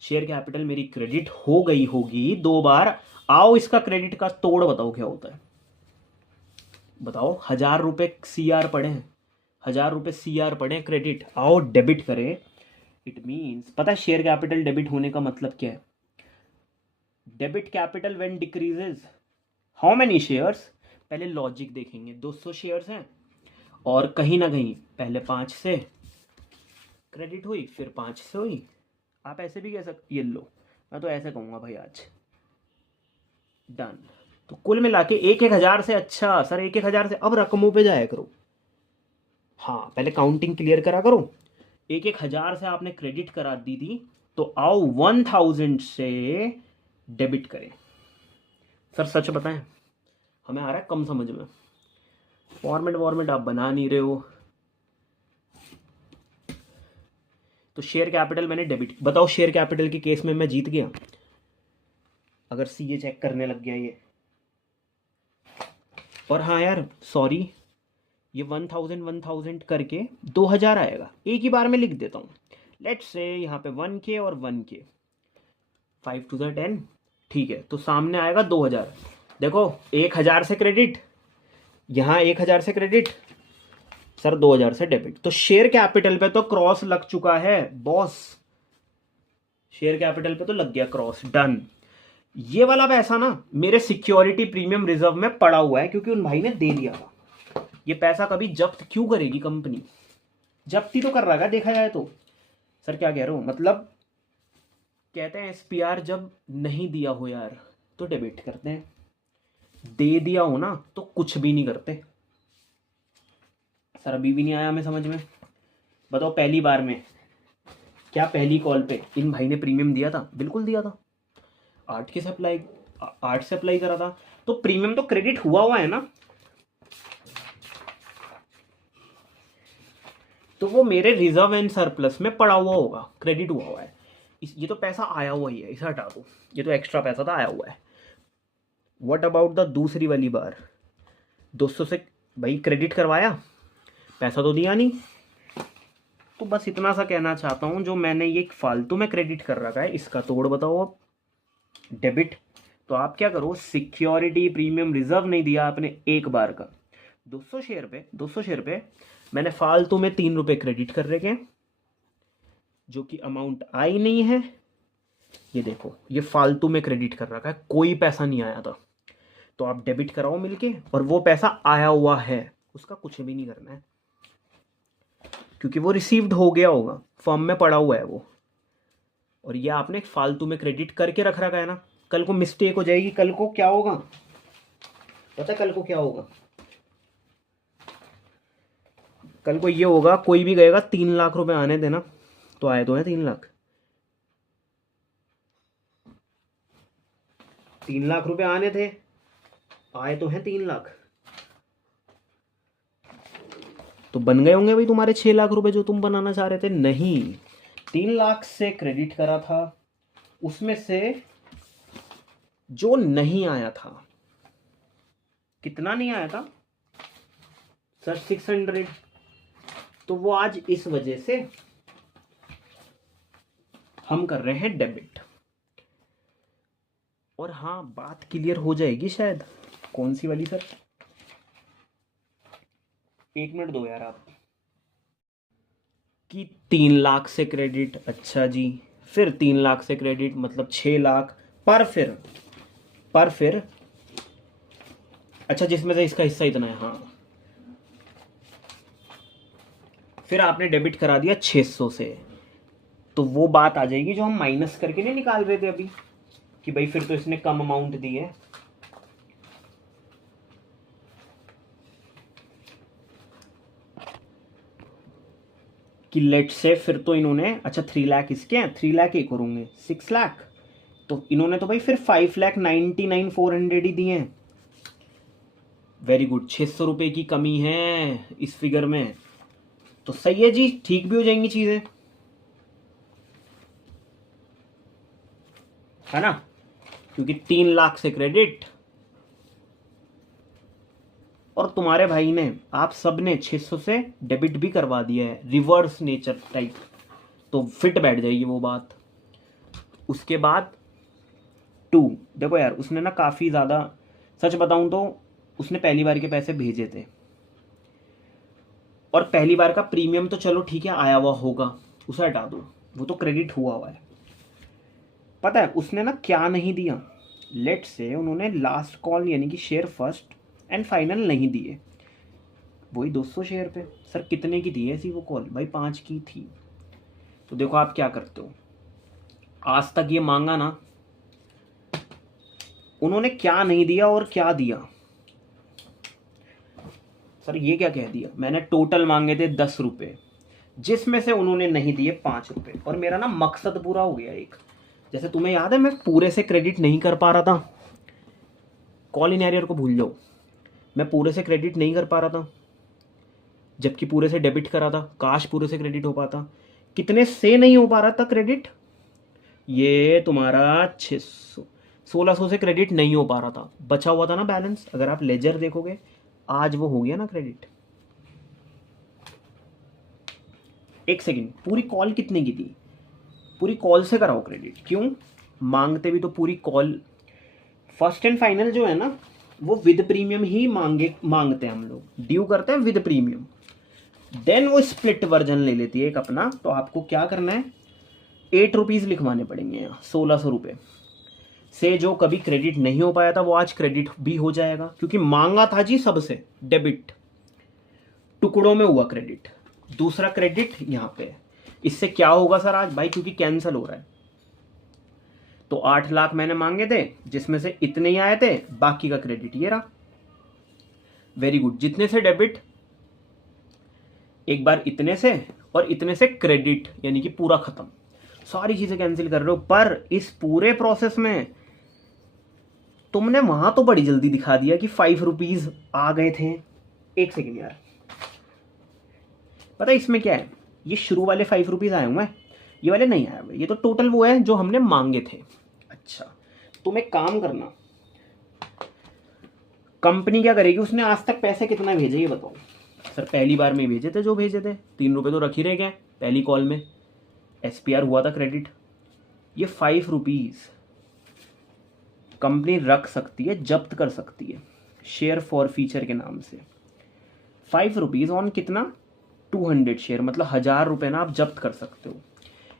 शेयर कैपिटल मेरी क्रेडिट हो गई होगी 2 बार। आओ इसका क्रेडिट का तोड़ बताओ क्या होता है। बताओ, 1000 रुपए CR पड़े हैं, 1000 रुपए CR पड़े हैं क्रेडिट, आओ डेबिट करें। इट मीन्स, पता है शेयर कैपिटल डेबिट होने का मतलब क्या है? Debit capital when decreases how many shares. पहले लॉजिक देखेंगे, 200 शेयर्स हैं और कहीं ना कहीं पहले 5 से क्रेडिट हुई, फिर 5 से हुई। आप ऐसे भी कह सकते, ये लो, मैं तो ऐसे कहूँगा भाई आज डन। तो कुल मिला के 1,000 से, अच्छा सर 1,000 से अब रकमों पे जाया करो। हाँ, पहले काउंटिंग क्लियर करा करो। 1,000 से आपने क्रेडिट करा दी थी, तो आओ 1000 से डेबिट करें। सर सच बताएं, हमें आ रहा है कम समझ में, फॉर्मेट आप बना नहीं रहे हो। तो शेयर कैपिटल मैंने डेबिट, बताओ शेयर कैपिटल के केस में मैं जीत गया अगर CA चेक करने लग गया ये। और हाँ यार सॉरी, ये 1000 करके 2000 आएगा, एक ही बार में लिख देता हूँ। लेट्स से यहाँ पे 1K और 1K, 5 to the 10, ठीक है। तो सामने आएगा 2000। देखो 1000 से क्रेडिट, यहाँ 1000 से क्रेडिट, सर 2000 से डेबिट। तो शेयर कैपिटल पे तो क्रॉस लग चुका है बॉस, शेयर कैपिटल पे तो लग गया क्रॉस, डन। ये वाला पैसा ना मेरे सिक्योरिटी प्रीमियम रिजर्व में पड़ा हुआ है क्योंकि उन भाई ने दे दिया था। ये पैसा कभी जब्त क्यों करेगी कंपनी? जब्ती तो कर रहा है देखा जाए तो। सर क्या कह रहे हो? मतलब कहते हैं SPR जब नहीं दिया हो यार तो डेबिट करते हैं, दे दिया हो ना तो कुछ भी नहीं करते। सर अभी भी नहीं आया हमें समझ में। बताओ पहली बार में क्या, पहली कॉल पे इन भाई ने प्रीमियम दिया था? बिल्कुल दिया था, 8 से अप्लाई करा था। तो प्रीमियम तो क्रेडिट हुआ है ना, तो वो मेरे रिजर्व एंड सरप्लस में पड़ा हुआ होगा, क्रेडिट हुआ है। ये तो पैसा आया हुआ ही है, इसे हटा दो, ये तो एक्स्ट्रा पैसा था आया हुआ है। व्हाट अबाउट द दूसरी वाली बार, 200 से भाई क्रेडिट करवाया, पैसा तो दिया नहीं। तो बस इतना सा कहना चाहता हूँ, जो मैंने ये फालतू में क्रेडिट कर रखा है इसका तोड़ बताओ अब। डेबिट, तो आप क्या करो, सिक्योरिटी प्रीमियम रिजर्व नहीं दिया आपने एक बार का, 200 शेयर पे मैंने फालतू में 3 रुपए क्रेडिट कर रखे हैं जो कि अमाउंट आई नहीं है। ये देखो ये फालतू में क्रेडिट कर रखा है, कोई पैसा नहीं आया था। तो आप डेबिट कराओ मिलके, और वो पैसा आया हुआ है उसका कुछ भी नहीं करना है क्योंकि वो रिसीव्ड हो गया होगा, फॉर्म में पड़ा हुआ है वो। और ये आपने फालतू में क्रेडिट करके रख रखा है ना, कल को मिस्टेक हो जाएगी, कल को क्या होगा पता है? कल को क्या होगा? कल को ये होगा, कोई भी गएगा 3 लाख रुपए आने देना, तो आए तो है 3 लाख, 3 लाख रुपए आने थे, आए तो हैं 3 लाख। तो बन गए होंगे भाई तुम्हारे 6 लाख रुपए जो तुम बनाना चाह रहे थे। नहीं, 3 लाख से क्रेडिट करा था, उसमें से जो नहीं आया था, कितना नहीं आया था सर? 600। तो वो आज इस वजह से हम कर रहे हैं डेबिट। और हाँ, बात क्लियर हो जाएगी शायद। कौन सी वाली सर? 1 मिनट दो यार आप। कि 3 लाख से क्रेडिट, अच्छा जी, फिर 3 लाख से क्रेडिट मतलब 6 लाख, पर फिर अच्छा जिसमें से इसका हिस्सा इतना है, हाँ। फिर आपने डेबिट करा दिया 600 से, तो वो बात आ जाएगी जो हम माइनस करके नहीं निकाल रहे थे अभी, कि भाई फिर तो इसने कम अमाउंट दी है। कि लेट से फिर तो इन्होंने, अच्छा 3 लाख इसके हैं, 3 लाख एक और होंगे, 6 लाख, तो इन्होंने तो भाई फिर 5,99,400 ही दिए हैं। वेरी गुड, 600 रुपये की कमी है इस फिगर में, तो सही है जी, ठीक भी हो जाएंगी चीजें, है ना, क्योंकि 3 लाख से क्रेडिट और तुम्हारे भाई ने, आप सब ने 600 से डेबिट भी करवा दिया है, रिवर्स नेचर टाइप, तो फिट बैठ जाएगी वो बात। उसके बाद 2, देखो यार उसने ना काफ़ी ज़्यादा, सच बताऊं तो उसने पहली बार के पैसे भेजे थे, और पहली बार का प्रीमियम तो चलो ठीक है आया हुआ होगा, उसे हटा दो, वो तो क्रेडिट हुआ हुआ है। पता है उसने ना क्या नहीं दिया, लेट से उन्होंने लास्ट कॉल यानी कि शेयर फर्स्ट एंड फाइनल नहीं दिए, वही 200 शेयर पे। सर कितने की थी ऐसी वो कॉल? भाई 5 की थी। तो देखो आप क्या करते हो, आज तक ये मांगा ना, उन्होंने क्या नहीं दिया और क्या दिया। सर ये क्या कह दिया, मैंने टोटल मांगे थे 10 रुपये, जिसमें से उन्होंने नहीं दिए 5 रुपये, और मेरा ना मकसद पूरा हो गया एक। जैसे तुम्हें याद है मैं पूरे से क्रेडिट नहीं कर पा रहा था, कॉल इन एरियर को भूल जाओ, मैं पूरे से क्रेडिट नहीं कर पा रहा था, जबकि पूरे से डेबिट करा था, काश पूरे से क्रेडिट हो पाता। कितने से नहीं हो पा रहा था क्रेडिट, ये तुम्हारा 600 1600 से क्रेडिट नहीं हो पा रहा था, बचा हुआ था ना बैलेंस, अगर आप लेजर देखोगे आज वो हो गया ना क्रेडिट। एक सेकंड, पूरी कॉल कितने की थी? पूरी कॉल से कराओ क्रेडिट, क्यों? मांगते भी तो पूरी कॉल, फर्स्ट एंड फाइनल जो है ना वो विद प्रीमियम ही मांगते हैं हम लोग, ड्यू करते हैं विद प्रीमियम, देन वो स्प्लिट वर्जन ले लेती है एक अपना। तो आपको क्या करना है, 8 रुपीज़ लिखवाने पड़ेंगे यहाँ, 1600 रुपये से जो कभी क्रेडिट नहीं हो पाया था वो आज क्रेडिट भी हो जाएगा, क्योंकि मांगा था जी सबसे डेबिट, टुकड़ों में हुआ क्रेडिट, दूसरा क्रेडिट यहाँ पे। इससे क्या होगा सर आज? भाई क्योंकि कैंसिल हो रहा है, तो 8 लाख मैंने मांगे थे, जिसमें से इतने ही आए थे, बाकी का क्रेडिट ये रहा। वेरी गुड, जितने से डेबिट, एक बार इतने से और इतने से क्रेडिट, यानी कि पूरा खत्म, सारी चीजें कैंसिल कर रहे हो। पर इस पूरे प्रोसेस में तुमने वहां तो बड़ी जल्दी दिखा दिया कि 5 रुपीज आ गए थे। एक सेकेंड यार, पता है इसमें क्या है, ये शुरू वाले 5 रुपीज आए हुए हैं, ये वाले नहीं आए हुए, ये तो टोटल वो है जो हमने मांगे थे। अच्छा, तुम एक काम करना, कंपनी क्या करेगी, उसने आज तक पैसे कितना भेजे ये बताओ। सर पहली बार में भेजे थे जो भेजे थे, 3 रुपये तो रख ही रह गए पहली कॉल में, SPR हुआ था क्रेडिट। ये 5 रुपीज़ कंपनी रख सकती है, जब्त कर सकती है शेयर फॉर फीचर के नाम से। 5 रुपीज़ ऑन कितना, 200 शेयर, मतलब 1000 रुपये ना आप जब्त कर सकते हो।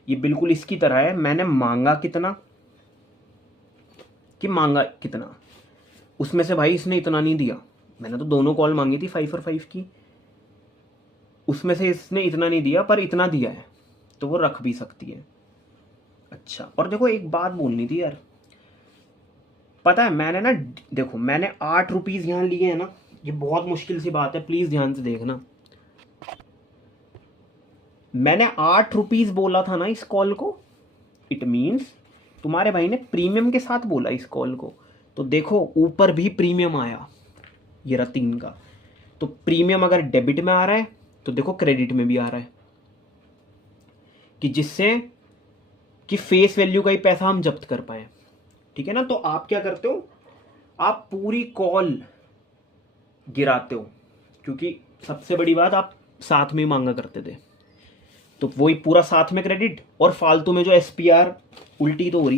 ये बिल्कुल इसकी तरह है, मैंने मांगा कितना कि मांगा कितना, उसमें से भाई इसने इतना नहीं दिया, मैंने तो दोनों कॉल मांगी थी 5 और 5 की, उसमें से इसने इतना नहीं दिया पर इतना दिया है, तो वो रख भी सकती है। अच्छा, और देखो एक बात बोलनी थी यार, पता है मैंने ना, देखो मैंने 8 रुपीज़ यहाँ लिए हैं ना, ये बहुत मुश्किल सी बात है, प्लीज़ ध्यान से देखना, मैंने 8 रुपीज़ बोला था ना इस कॉल को, इट मीन्स तुम्हारे भाई ने प्रीमियम के साथ बोला इस कॉल को, तो देखो ऊपर भी प्रीमियम आया, ये रहा 3 का, तो प्रीमियम अगर डेबिट में आ रहा है तो देखो क्रेडिट में भी आ रहा है, कि जिससे कि फेस वैल्यू का ही पैसा हम जब्त कर पाए, ठीक है ना। तो आप क्या करते हो, आप पूरी कॉल गिराते हो, क्योंकि सबसे बड़ी बात आप साथ में ही मांगा करते थे, तो वही पूरा साथ में क्रेडिट, और फालतू में जो SPR उल्टी तो हो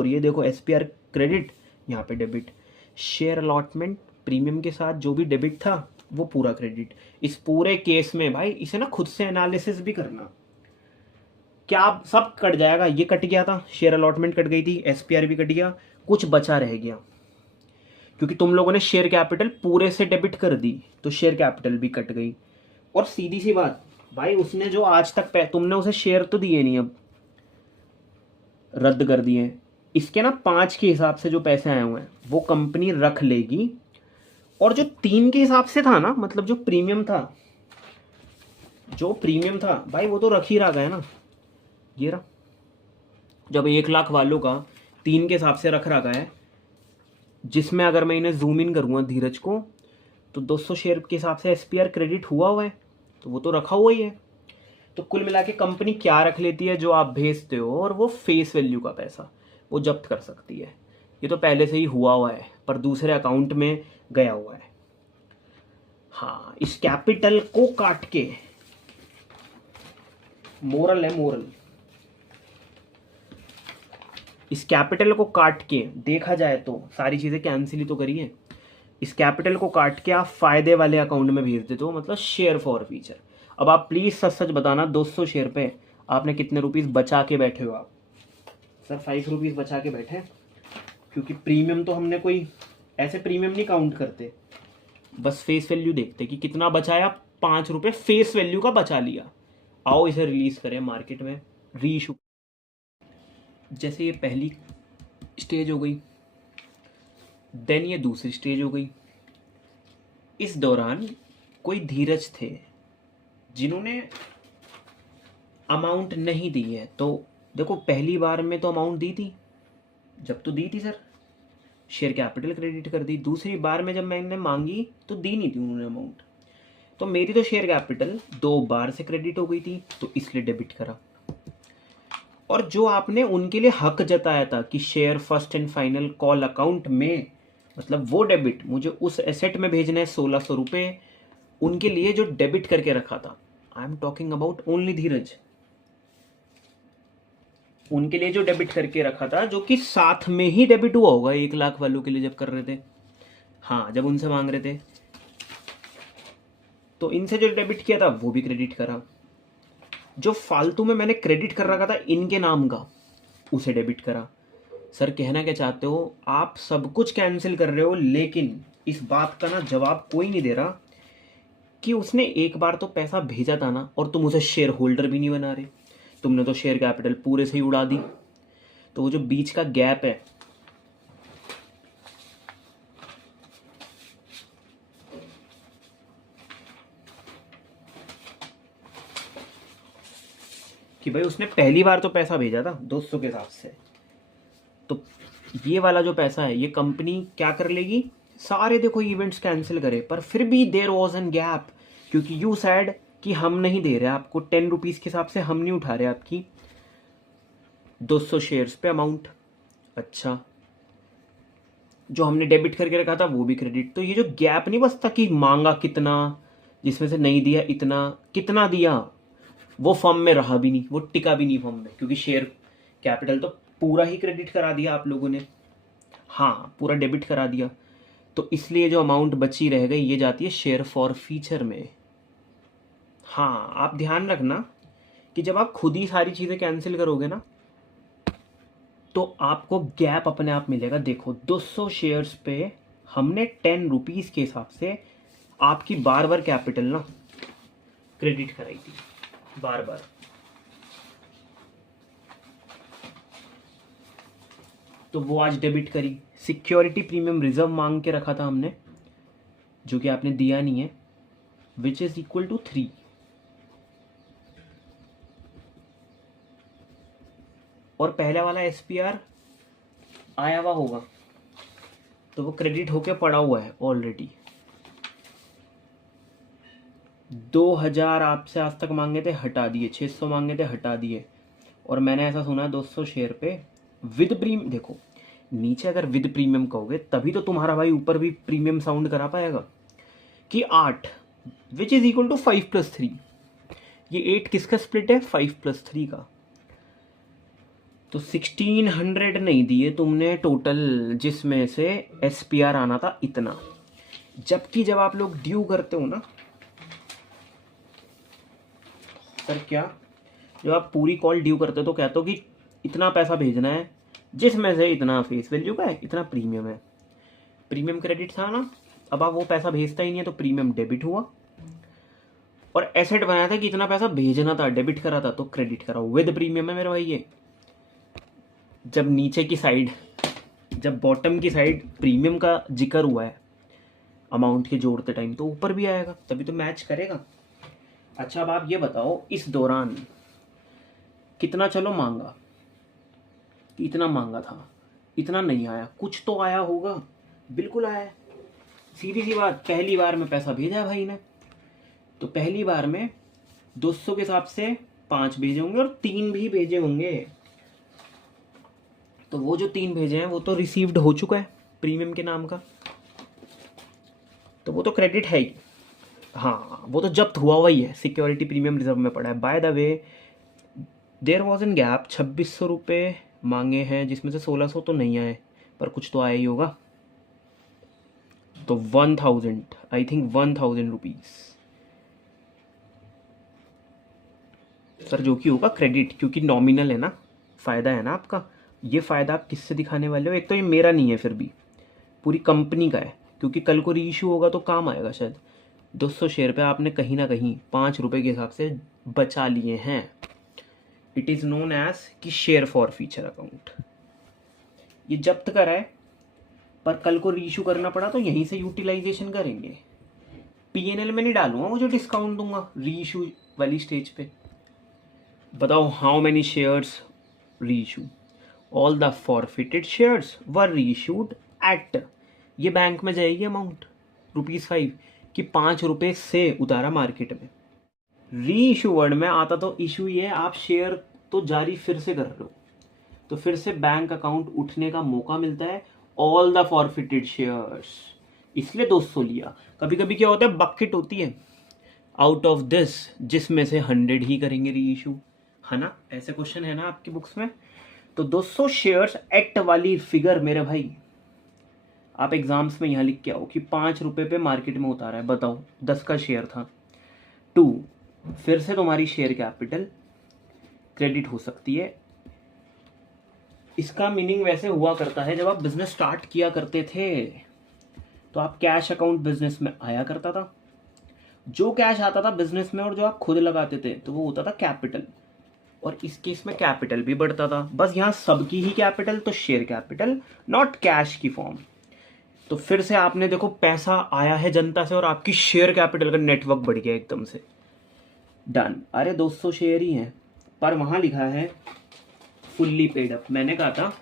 रही है, देखो SPR क्रेडिट, यहाँ पे डेबिट, शेयर अलॉटमेंट प्रीमियम के साथ जो भी डेबिट था वो पूरा क्रेडिट। इस पूरे केस में भाई इसे ना खुद से एनालिसिस भी करना, क्या सब कट जाएगा, ये कट गया था, शेयर अलॉटमेंट कट गई थी, SPR भी कट गया, कुछ बचा रह गया, क्योंकि तुम लोगों ने शेयर कैपिटल पूरे से डेबिट कर दी, तो शेयर कैपिटल भी कट गई। और सीधी सी बात भाई, उसने जो आज तक तुमने उसे शेयर तो दिए नहीं, अब रद्द कर दिए, इसके ना 5 के हिसाब से जो पैसे आए हुए हैं वो कंपनी रख लेगी, और जो 3 के हिसाब से था ना, मतलब जो प्रीमियम था जो प्रीमियम था भाई वो तो रख ही रहा है ना, ये रहा। जब 1 लाख वालों का 3 के हिसाब से रख रखा है, जिसमें अगर मैं इन्हें जूम इन करूँगा धीरज को, तो 200 शेयर के हिसाब से एसपीआर क्रेडिट हुआ है, तो वो तो रखा हुआ ही है। तो कुल मिला के कंपनी क्या रख लेती है, जो आप भेजते हो और वो फेस वैल्यू का पैसा वो जब्त कर सकती है। ये तो पहले से ही हुआ है पर दूसरे अकाउंट में गया हुआ है। हाँ, इस कैपिटल को काट के, मोरल है मोरल, इस कैपिटल को काट के देखा जाए तो सारी चीज़ें कैंसिल ही तो करी है। इस कैपिटल को काट के आप फायदे वाले अकाउंट में भेज देते हो, मतलब शेयर फॉर फ्यूचर। अब आप प्लीज़ सच सच बताना, 200 शेयर पे आपने कितने रुपीस बचा के बैठे हो आप? सर 5 रुपीज़ बचा के बैठे, क्योंकि प्रीमियम तो हमने कोई ऐसे प्रीमियम नहीं काउंट करते, बस फेस वैल्यू देखते कि कितना बचाया। 5 रुपये फेस वैल्यू का बचा लिया। आओ इसे रिलीज करें मार्केट में, री इशू। जैसे ये पहली स्टेज हो गई, देन ये दूसरी स्टेज हो गई। इस दौरान कोई धीरज थे जिन्होंने अमाउंट नहीं दी है। तो देखो पहली बार में तो अमाउंट दी थी, जब तो दी थी सर, शेयर कैपिटल क्रेडिट कर दी। दूसरी बार में जब मैंने मांगी तो दी नहीं थी उन्होंने अमाउंट, तो मेरी तो शेयर कैपिटल 2 बार से क्रेडिट हो गई थी, तो इसलिए डेबिट करा। और जो आपने उनके लिए हक जताया था कि share first and final call account में, मतलब वो डेबिट मुझे उस एसेट में भेजना है 1600 रुपये, उनके लिए जो डेबिट करके रखा था, I am talking about only Dheeraj, उनके लिए जो डेबिट करके रखा था, जो कि साथ में ही डेबिट हुआ होगा 1 लाख वालों के लिए जब कर रहे थे। हाँ, जब उनसे मांग रहे थे तो इनसे जो डेबिट किया था वो भी क्रेडिट करा। जो फालतू में मैंने क्रेडिट कर रखा था इनके नाम का, उसे डेबिट करा। सर कहना क्या चाहते हो? आप सब कुछ कैंसिल कर रहे हो, लेकिन इस बात का ना जवाब कोई नहीं दे रहा कि उसने एक बार तो पैसा भेजा था ना, और तुम उसे शेयर होल्डर भी नहीं बना रहे। तुमने तो शेयर कैपिटल पूरे से ही उड़ा दी। तो वो जो बीच का गैप है, कि भाई उसने पहली बार तो पैसा भेजा था 200 के हिसाब से, तो ये वाला जो पैसा है ये कंपनी क्या कर लेगी? सारे देखो इवेंट्स कैंसिल करे, पर फिर भी देयर वाज एन गैप, क्योंकि यू सैड कि हम नहीं दे रहे आपको 10 रुपीज़ के हिसाब से, हम नहीं उठा रहे आपकी 200 शेयर्स पे अमाउंट। अच्छा, जो हमने डेबिट करके रखा था वो भी क्रेडिट। तो ये जो गैप नहीं बचता कि मांगा कितना, जिसमें से नहीं दिया इतना, कितना दिया वो फर्म में रहा भी नहीं, वो टिका भी नहीं फर्म में, क्योंकि शेयर कैपिटल तो पूरा ही क्रेडिट करा दिया आप लोगों ने। हाँ, पूरा डेबिट करा दिया, तो इसलिए जो अमाउंट बची रह गई ये जाती है शेयर फॉर फ्यूचर में। हाँ, आप ध्यान रखना कि जब आप खुद ही सारी चीज़ें कैंसिल करोगे ना, तो आपको गैप अपने आप मिलेगा। देखो 200 शेयर्स पे हमने 10 रुपीज़ के हिसाब से आपकी बार बार कैपिटल ना क्रेडिट कराई थी, बार बार। तो वो आज डेबिट करी। सिक्योरिटी प्रीमियम रिजर्व मांग के रखा था हमने, जो कि आपने दिया नहीं है, विच इज इक्वल टू 3। और पहला वाला एसपीआर आया हुआ होगा, तो वो क्रेडिट होके पड़ा हुआ है ऑलरेडी। 2000 आपसे आज तक मांगे थे, हटा दिए। 600 मांगे थे, हटा दिए। और मैंने ऐसा सुना 200 शेयर पे विद प्रीमियम, देखो नीचे अगर विद प्रीमियम कहोगे तभी तो तुम्हारा भाई ऊपर भी प्रीमियम साउंड करा पाएगा कि 8, विच इज इक्वल टू 5 + 3। ये 8 किसका स्प्लिट है? 5 + 3 का। तो 1600 नहीं दिए तुमने टोटल, जिसमें से एसपीआर आना था इतना। जबकि जब आप लोग ड्यू करते हो ना सर, क्या जब आप पूरी कॉल ड्यू करते हो तो कहते हो कि इतना पैसा भेजना है, जिसमें से इतना फेस वैल्यू का है, इतना प्रीमियम है। प्रीमियम क्रेडिट था ना, अब आप वो पैसा भेजता ही नहीं है, तो प्रीमियम डेबिट हुआ। और एसेट बनाया था कि इतना पैसा भेजना था, डेबिट करा था, तो क्रेडिट करा विद प्रीमियम है मेरे भाई। ये जब नीचे की साइड, जब बॉटम की साइड प्रीमियम का जिक्र हुआ है अमाउंट के जोड़ते टाइम, तो ऊपर भी आएगा, तभी तो मैच करेगा। अच्छा अब आप ये बताओ इस दौरान कितना चलो मांगा, इतना मांगा था, इतना नहीं आया, कुछ तो आया होगा, बिल्कुल आया है। सीधी सी बात, पहली बार में पैसा भेजा है भाई ने, तो पहली बार में 200 के हिसाब से 5 भेजे होंगे और 3 भी भेजे होंगे, तो वो जो 3 भेजे हैं वो तो रिसीव्ड हो चुका है प्रीमियम के नाम का, तो वो तो क्रेडिट है ही। हाँ वो तो जब्त हुआ हुआ ही है, सिक्योरिटी प्रीमियम रिजर्व में पड़ा है। By the way there was in gap 2600 रुपये मांगे हैं, जिसमें से 1600 तो नहीं आए, पर कुछ तो आया ही होगा, तो 1000 आई थिंक 1000 रुपीज़ सर, जो कि होगा क्रेडिट, क्योंकि नॉमिनल है ना, फ़ायदा है ना आपका। ये फ़ायदा आप किससे दिखाने वाले हो? एक तो ये मेरा नहीं है, फिर भी पूरी कंपनी का है, क्योंकि कल को री इशू होगा तो काम आएगा शायद। 200 शेयर पे आपने कहीं ना कहीं 5 रुपये के हिसाब से बचा लिए हैं। इट इज़ नोन एज कि शेयर फॉर फ्यूचर अकाउंट। ये जब्त करा है, पर कल को री इशू करना पड़ा तो यहीं से यूटिलाइजेशन करेंगे। पीएनएल में नहीं डालूंगा, वो जो डिस्काउंट दूंगा री इशू वाली स्टेज पे। बताओ हाउ मेनी शेयर्स री issue? All the forfeited shares वर री इशूड एट, ये बैंक में जाएगी अमाउंट ₹5 कि 5 रुपये से उतारा मार्केट में। री इशू वर्ड में आता तो इशू ये, आप शेयर तो जारी फिर से कर रहे हो, तो फिर से बैंक अकाउंट उठने का मौका मिलता है। ऑल द फॉरफिटेड शेयर्स, इसलिए 200 लिया। कभी कभी क्या होता है, बकेट होती है आउट ऑफ दिस, जिसमें से 100 ही करेंगे री इशू, है ना, ऐसे क्वेश्चन है ना आपकी बुक्स में। तो 200 शेयर्स एक्ट वाली फिगर मेरे भाई आप एग्जाम्स में यहाँ लिख के आओ कि 5 रुपये पे मार्केट में उतारा है। बताओ 10 का शेयर था। 2 फिर से तुम्हारी शेयर कैपिटल क्रेडिट हो सकती है। इसका मीनिंग वैसे हुआ करता है, जब आप बिजनेस स्टार्ट किया करते थे तो आप कैश अकाउंट बिजनेस में आया करता था। जो कैश आता था बिजनेस में और जो आप खुद लगाते थे तो वो होता था कैपिटल, और इस केस में कैपिटल भी बढ़ता था। बस यहाँ सबकी ही कैपिटल, तो शेयर कैपिटल, नॉट कैश की फॉर्म। तो फिर से आपने देखो पैसा आया है जनता से और आपकी शेयर कैपिटल का नेटवर्क बढ़ गया एकदम से। डन। अरे 200 शेयर ही हैं, पर वहां लिखा है फुल्ली पेड अप। मैंने कहा था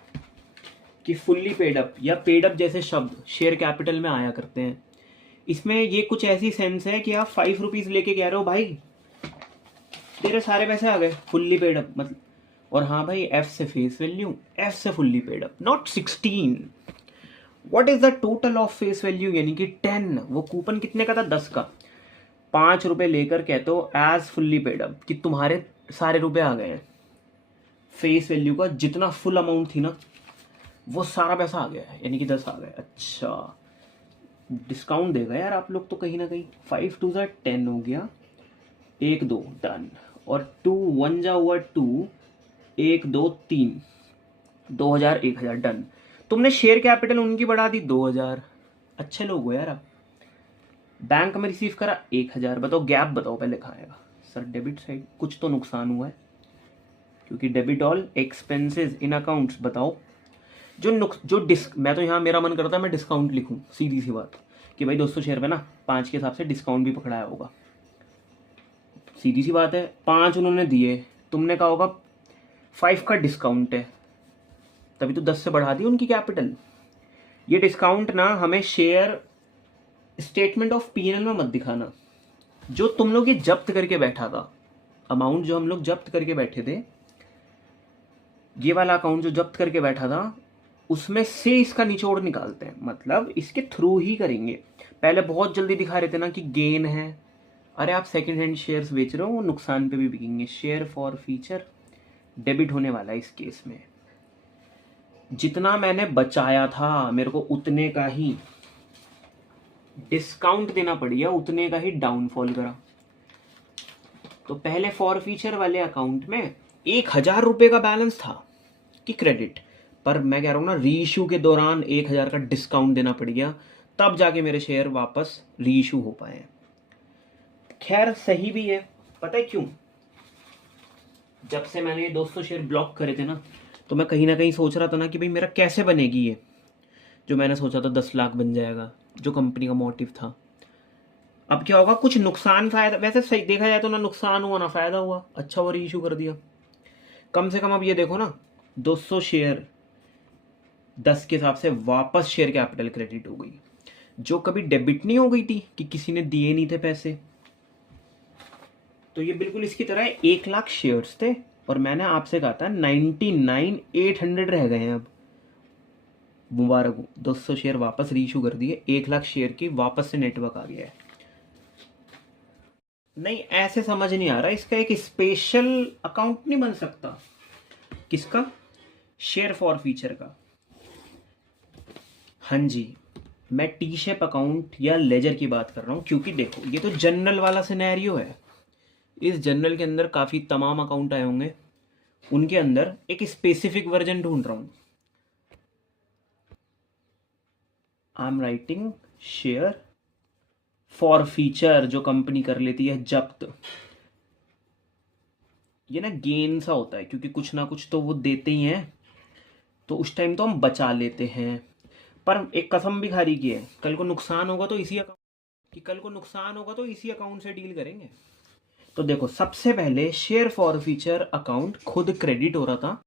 कि फुल्ली पेड अप या पेड अप जैसे शब्द शेयर कैपिटल में आया करते हैं। इसमें ये कुछ ऐसी सेंस है कि आप 5 रुपीज लेके कह रहे हो भाई तेरे सारे पैसे आ गए, फुल्ली पेड अप मतलब। और हाँ भाई, एफ से फेस वैल्यू, एफ से fully paid up, not 16। What is the total of face value, यानी कि 10। वो कूपन कितने का था? 10 का। 5 रुपए लेकर कहते हो एज फुल्ली पेड अप कि तुम्हारे सारे रुपए आ गए हैं। फेस वैल्यू का जितना फुल अमाउंट थी ना, वो सारा पैसा आ गया है, यानी कि 10 आ गए। अच्छा, डिस्काउंट देगा यार आप लोग तो कहीं ना कहीं। 5 2 जा 10 हो गया, 1 2 डन, और 2 1 जा हुआ 2, 1 2 3, 2000 1000 डन। तुमने शेयर कैपिटल उनकी बढ़ा दी 2000। अच्छे लोग हो यार आप। बैंक में रिसीव करा 1000। बताओ गैप बताओ पहले कहाँ आएगा? सर डेबिट साइड, कुछ तो नुकसान हुआ है, क्योंकि डेबिट ऑल एक्सपेंसेस इन अकाउंट्स। बताओ मैं तो यहाँ मेरा मन करता है मैं डिस्काउंट लिखूं, सीधी सी बात, कि भाई 200 शेयर पे ना 5 के हिसाब से डिस्काउंट भी पकड़ाया होगा। सीधी सी बात है, 5 उन्होंने दिए, तुमने कहा होगा 5 का डिस्काउंट है, तभी तो 10 से बढ़ा दी उनकी कैपिटल। ये डिस्काउंट ना हमें शेयर स्टेटमेंट ऑफ पीएनएल में मत दिखाना। जो तुम लोग ये जब्त करके बैठा था, अमाउंट जो हम लोग जब्त करके बैठे थे, ये वाला अकाउंट जो जब्त करके बैठा था, उसमें से इसका निचोड़ निकालते हैं, मतलब इसके थ्रू ही करेंगे। पहले बहुत जल्दी दिखा रहे थे ना कि गेन है। अरे आप सेकंड हैंड शेयर्स बेच रहे हो, वो नुकसान पे भी बिकेंगे। शेयर फॉर फ्यूचर डेबिट होने वाला है इस केस में। जितना मैंने बचाया था मेरे को उतने का ही डिस्काउंट देना पड़ेगा, उतने का ही डाउनफॉल करा। तो पहले फॉर फ्यूचर वाले अकाउंट में 1000 रुपये का बैलेंस था कि क्रेडिट, पर मैं कह रहा हूँ ना री इशू के दौरान 1000 का डिस्काउंट देना पड़ गया, तब जाके मेरे शेयर वापस री इशू हो पाए। खैर सही भी है, पता है क्यों? जब से मैंने ये 200 शेयर ब्लॉक करे थे ना, तो मैं कहीं ना कहीं सोच रहा था ना कि भाई मेरा कैसे बनेगी ये, जो मैंने सोचा था 10 लाख बन जाएगा, जो कंपनी का मोटिव था। अब क्या होगा, कुछ नुकसान फायदा, वैसे सही देखा जाए तो ना नुकसान हुआ ना फायदा हुआ, अच्छा हुआ रीइशू कर दिया। कम से कम अब ये देखो ना, 200 शेयर 10 के हिसाब से वापस शेयर कैपिटल क्रेडिट हो गई, जो कभी डेबिट नहीं हो गई थी कि किसी ने दिए नहीं थे पैसे। तो ये बिल्कुल इसकी तरह है, 1 लाख शेयर्स थे और मैंने आपसे कहा था 99,800 रह गए हैं अब। मुबारक हो, 200 शेयर वापस रीइशू कर दिए, 1 लाख शेयर की वापस से नेटवर्क आ गया है। नहीं ऐसे समझ नहीं आ रहा, इसका एक स्पेशल अकाउंट नहीं बन सकता? किसका? शेयर फॉर फीचर का। हाँ जी, मैं टी शेप अकाउंट या लेजर की बात कर रहा हूँ, क्योंकि देखो ये तो जनरल वाला सिनेरियो है। इस जनरल के अंदर काफ़ी तमाम अकाउंट आए होंगे, उनके अंदर एक स्पेसिफिक वर्जन ढूंढ रहा हूँ। I am writing share for feature, जो कंपनी कर लेती है जब्त। ये ना गेन सा होता है, क्योंकि कुछ ना कुछ तो वो देते ही हैं, तो उस टाइम तो हम बचा लेते हैं। पर एक कसम भी खारी की है, कल को नुकसान होगा तो इसी अकाउंट कि कल को नुकसान होगा तो इसी अकाउंट से डील करेंगे। तो देखो, सबसे पहले शेयर फॉर फीचर अकाउंट खुद क्रेडिट हो रहा था,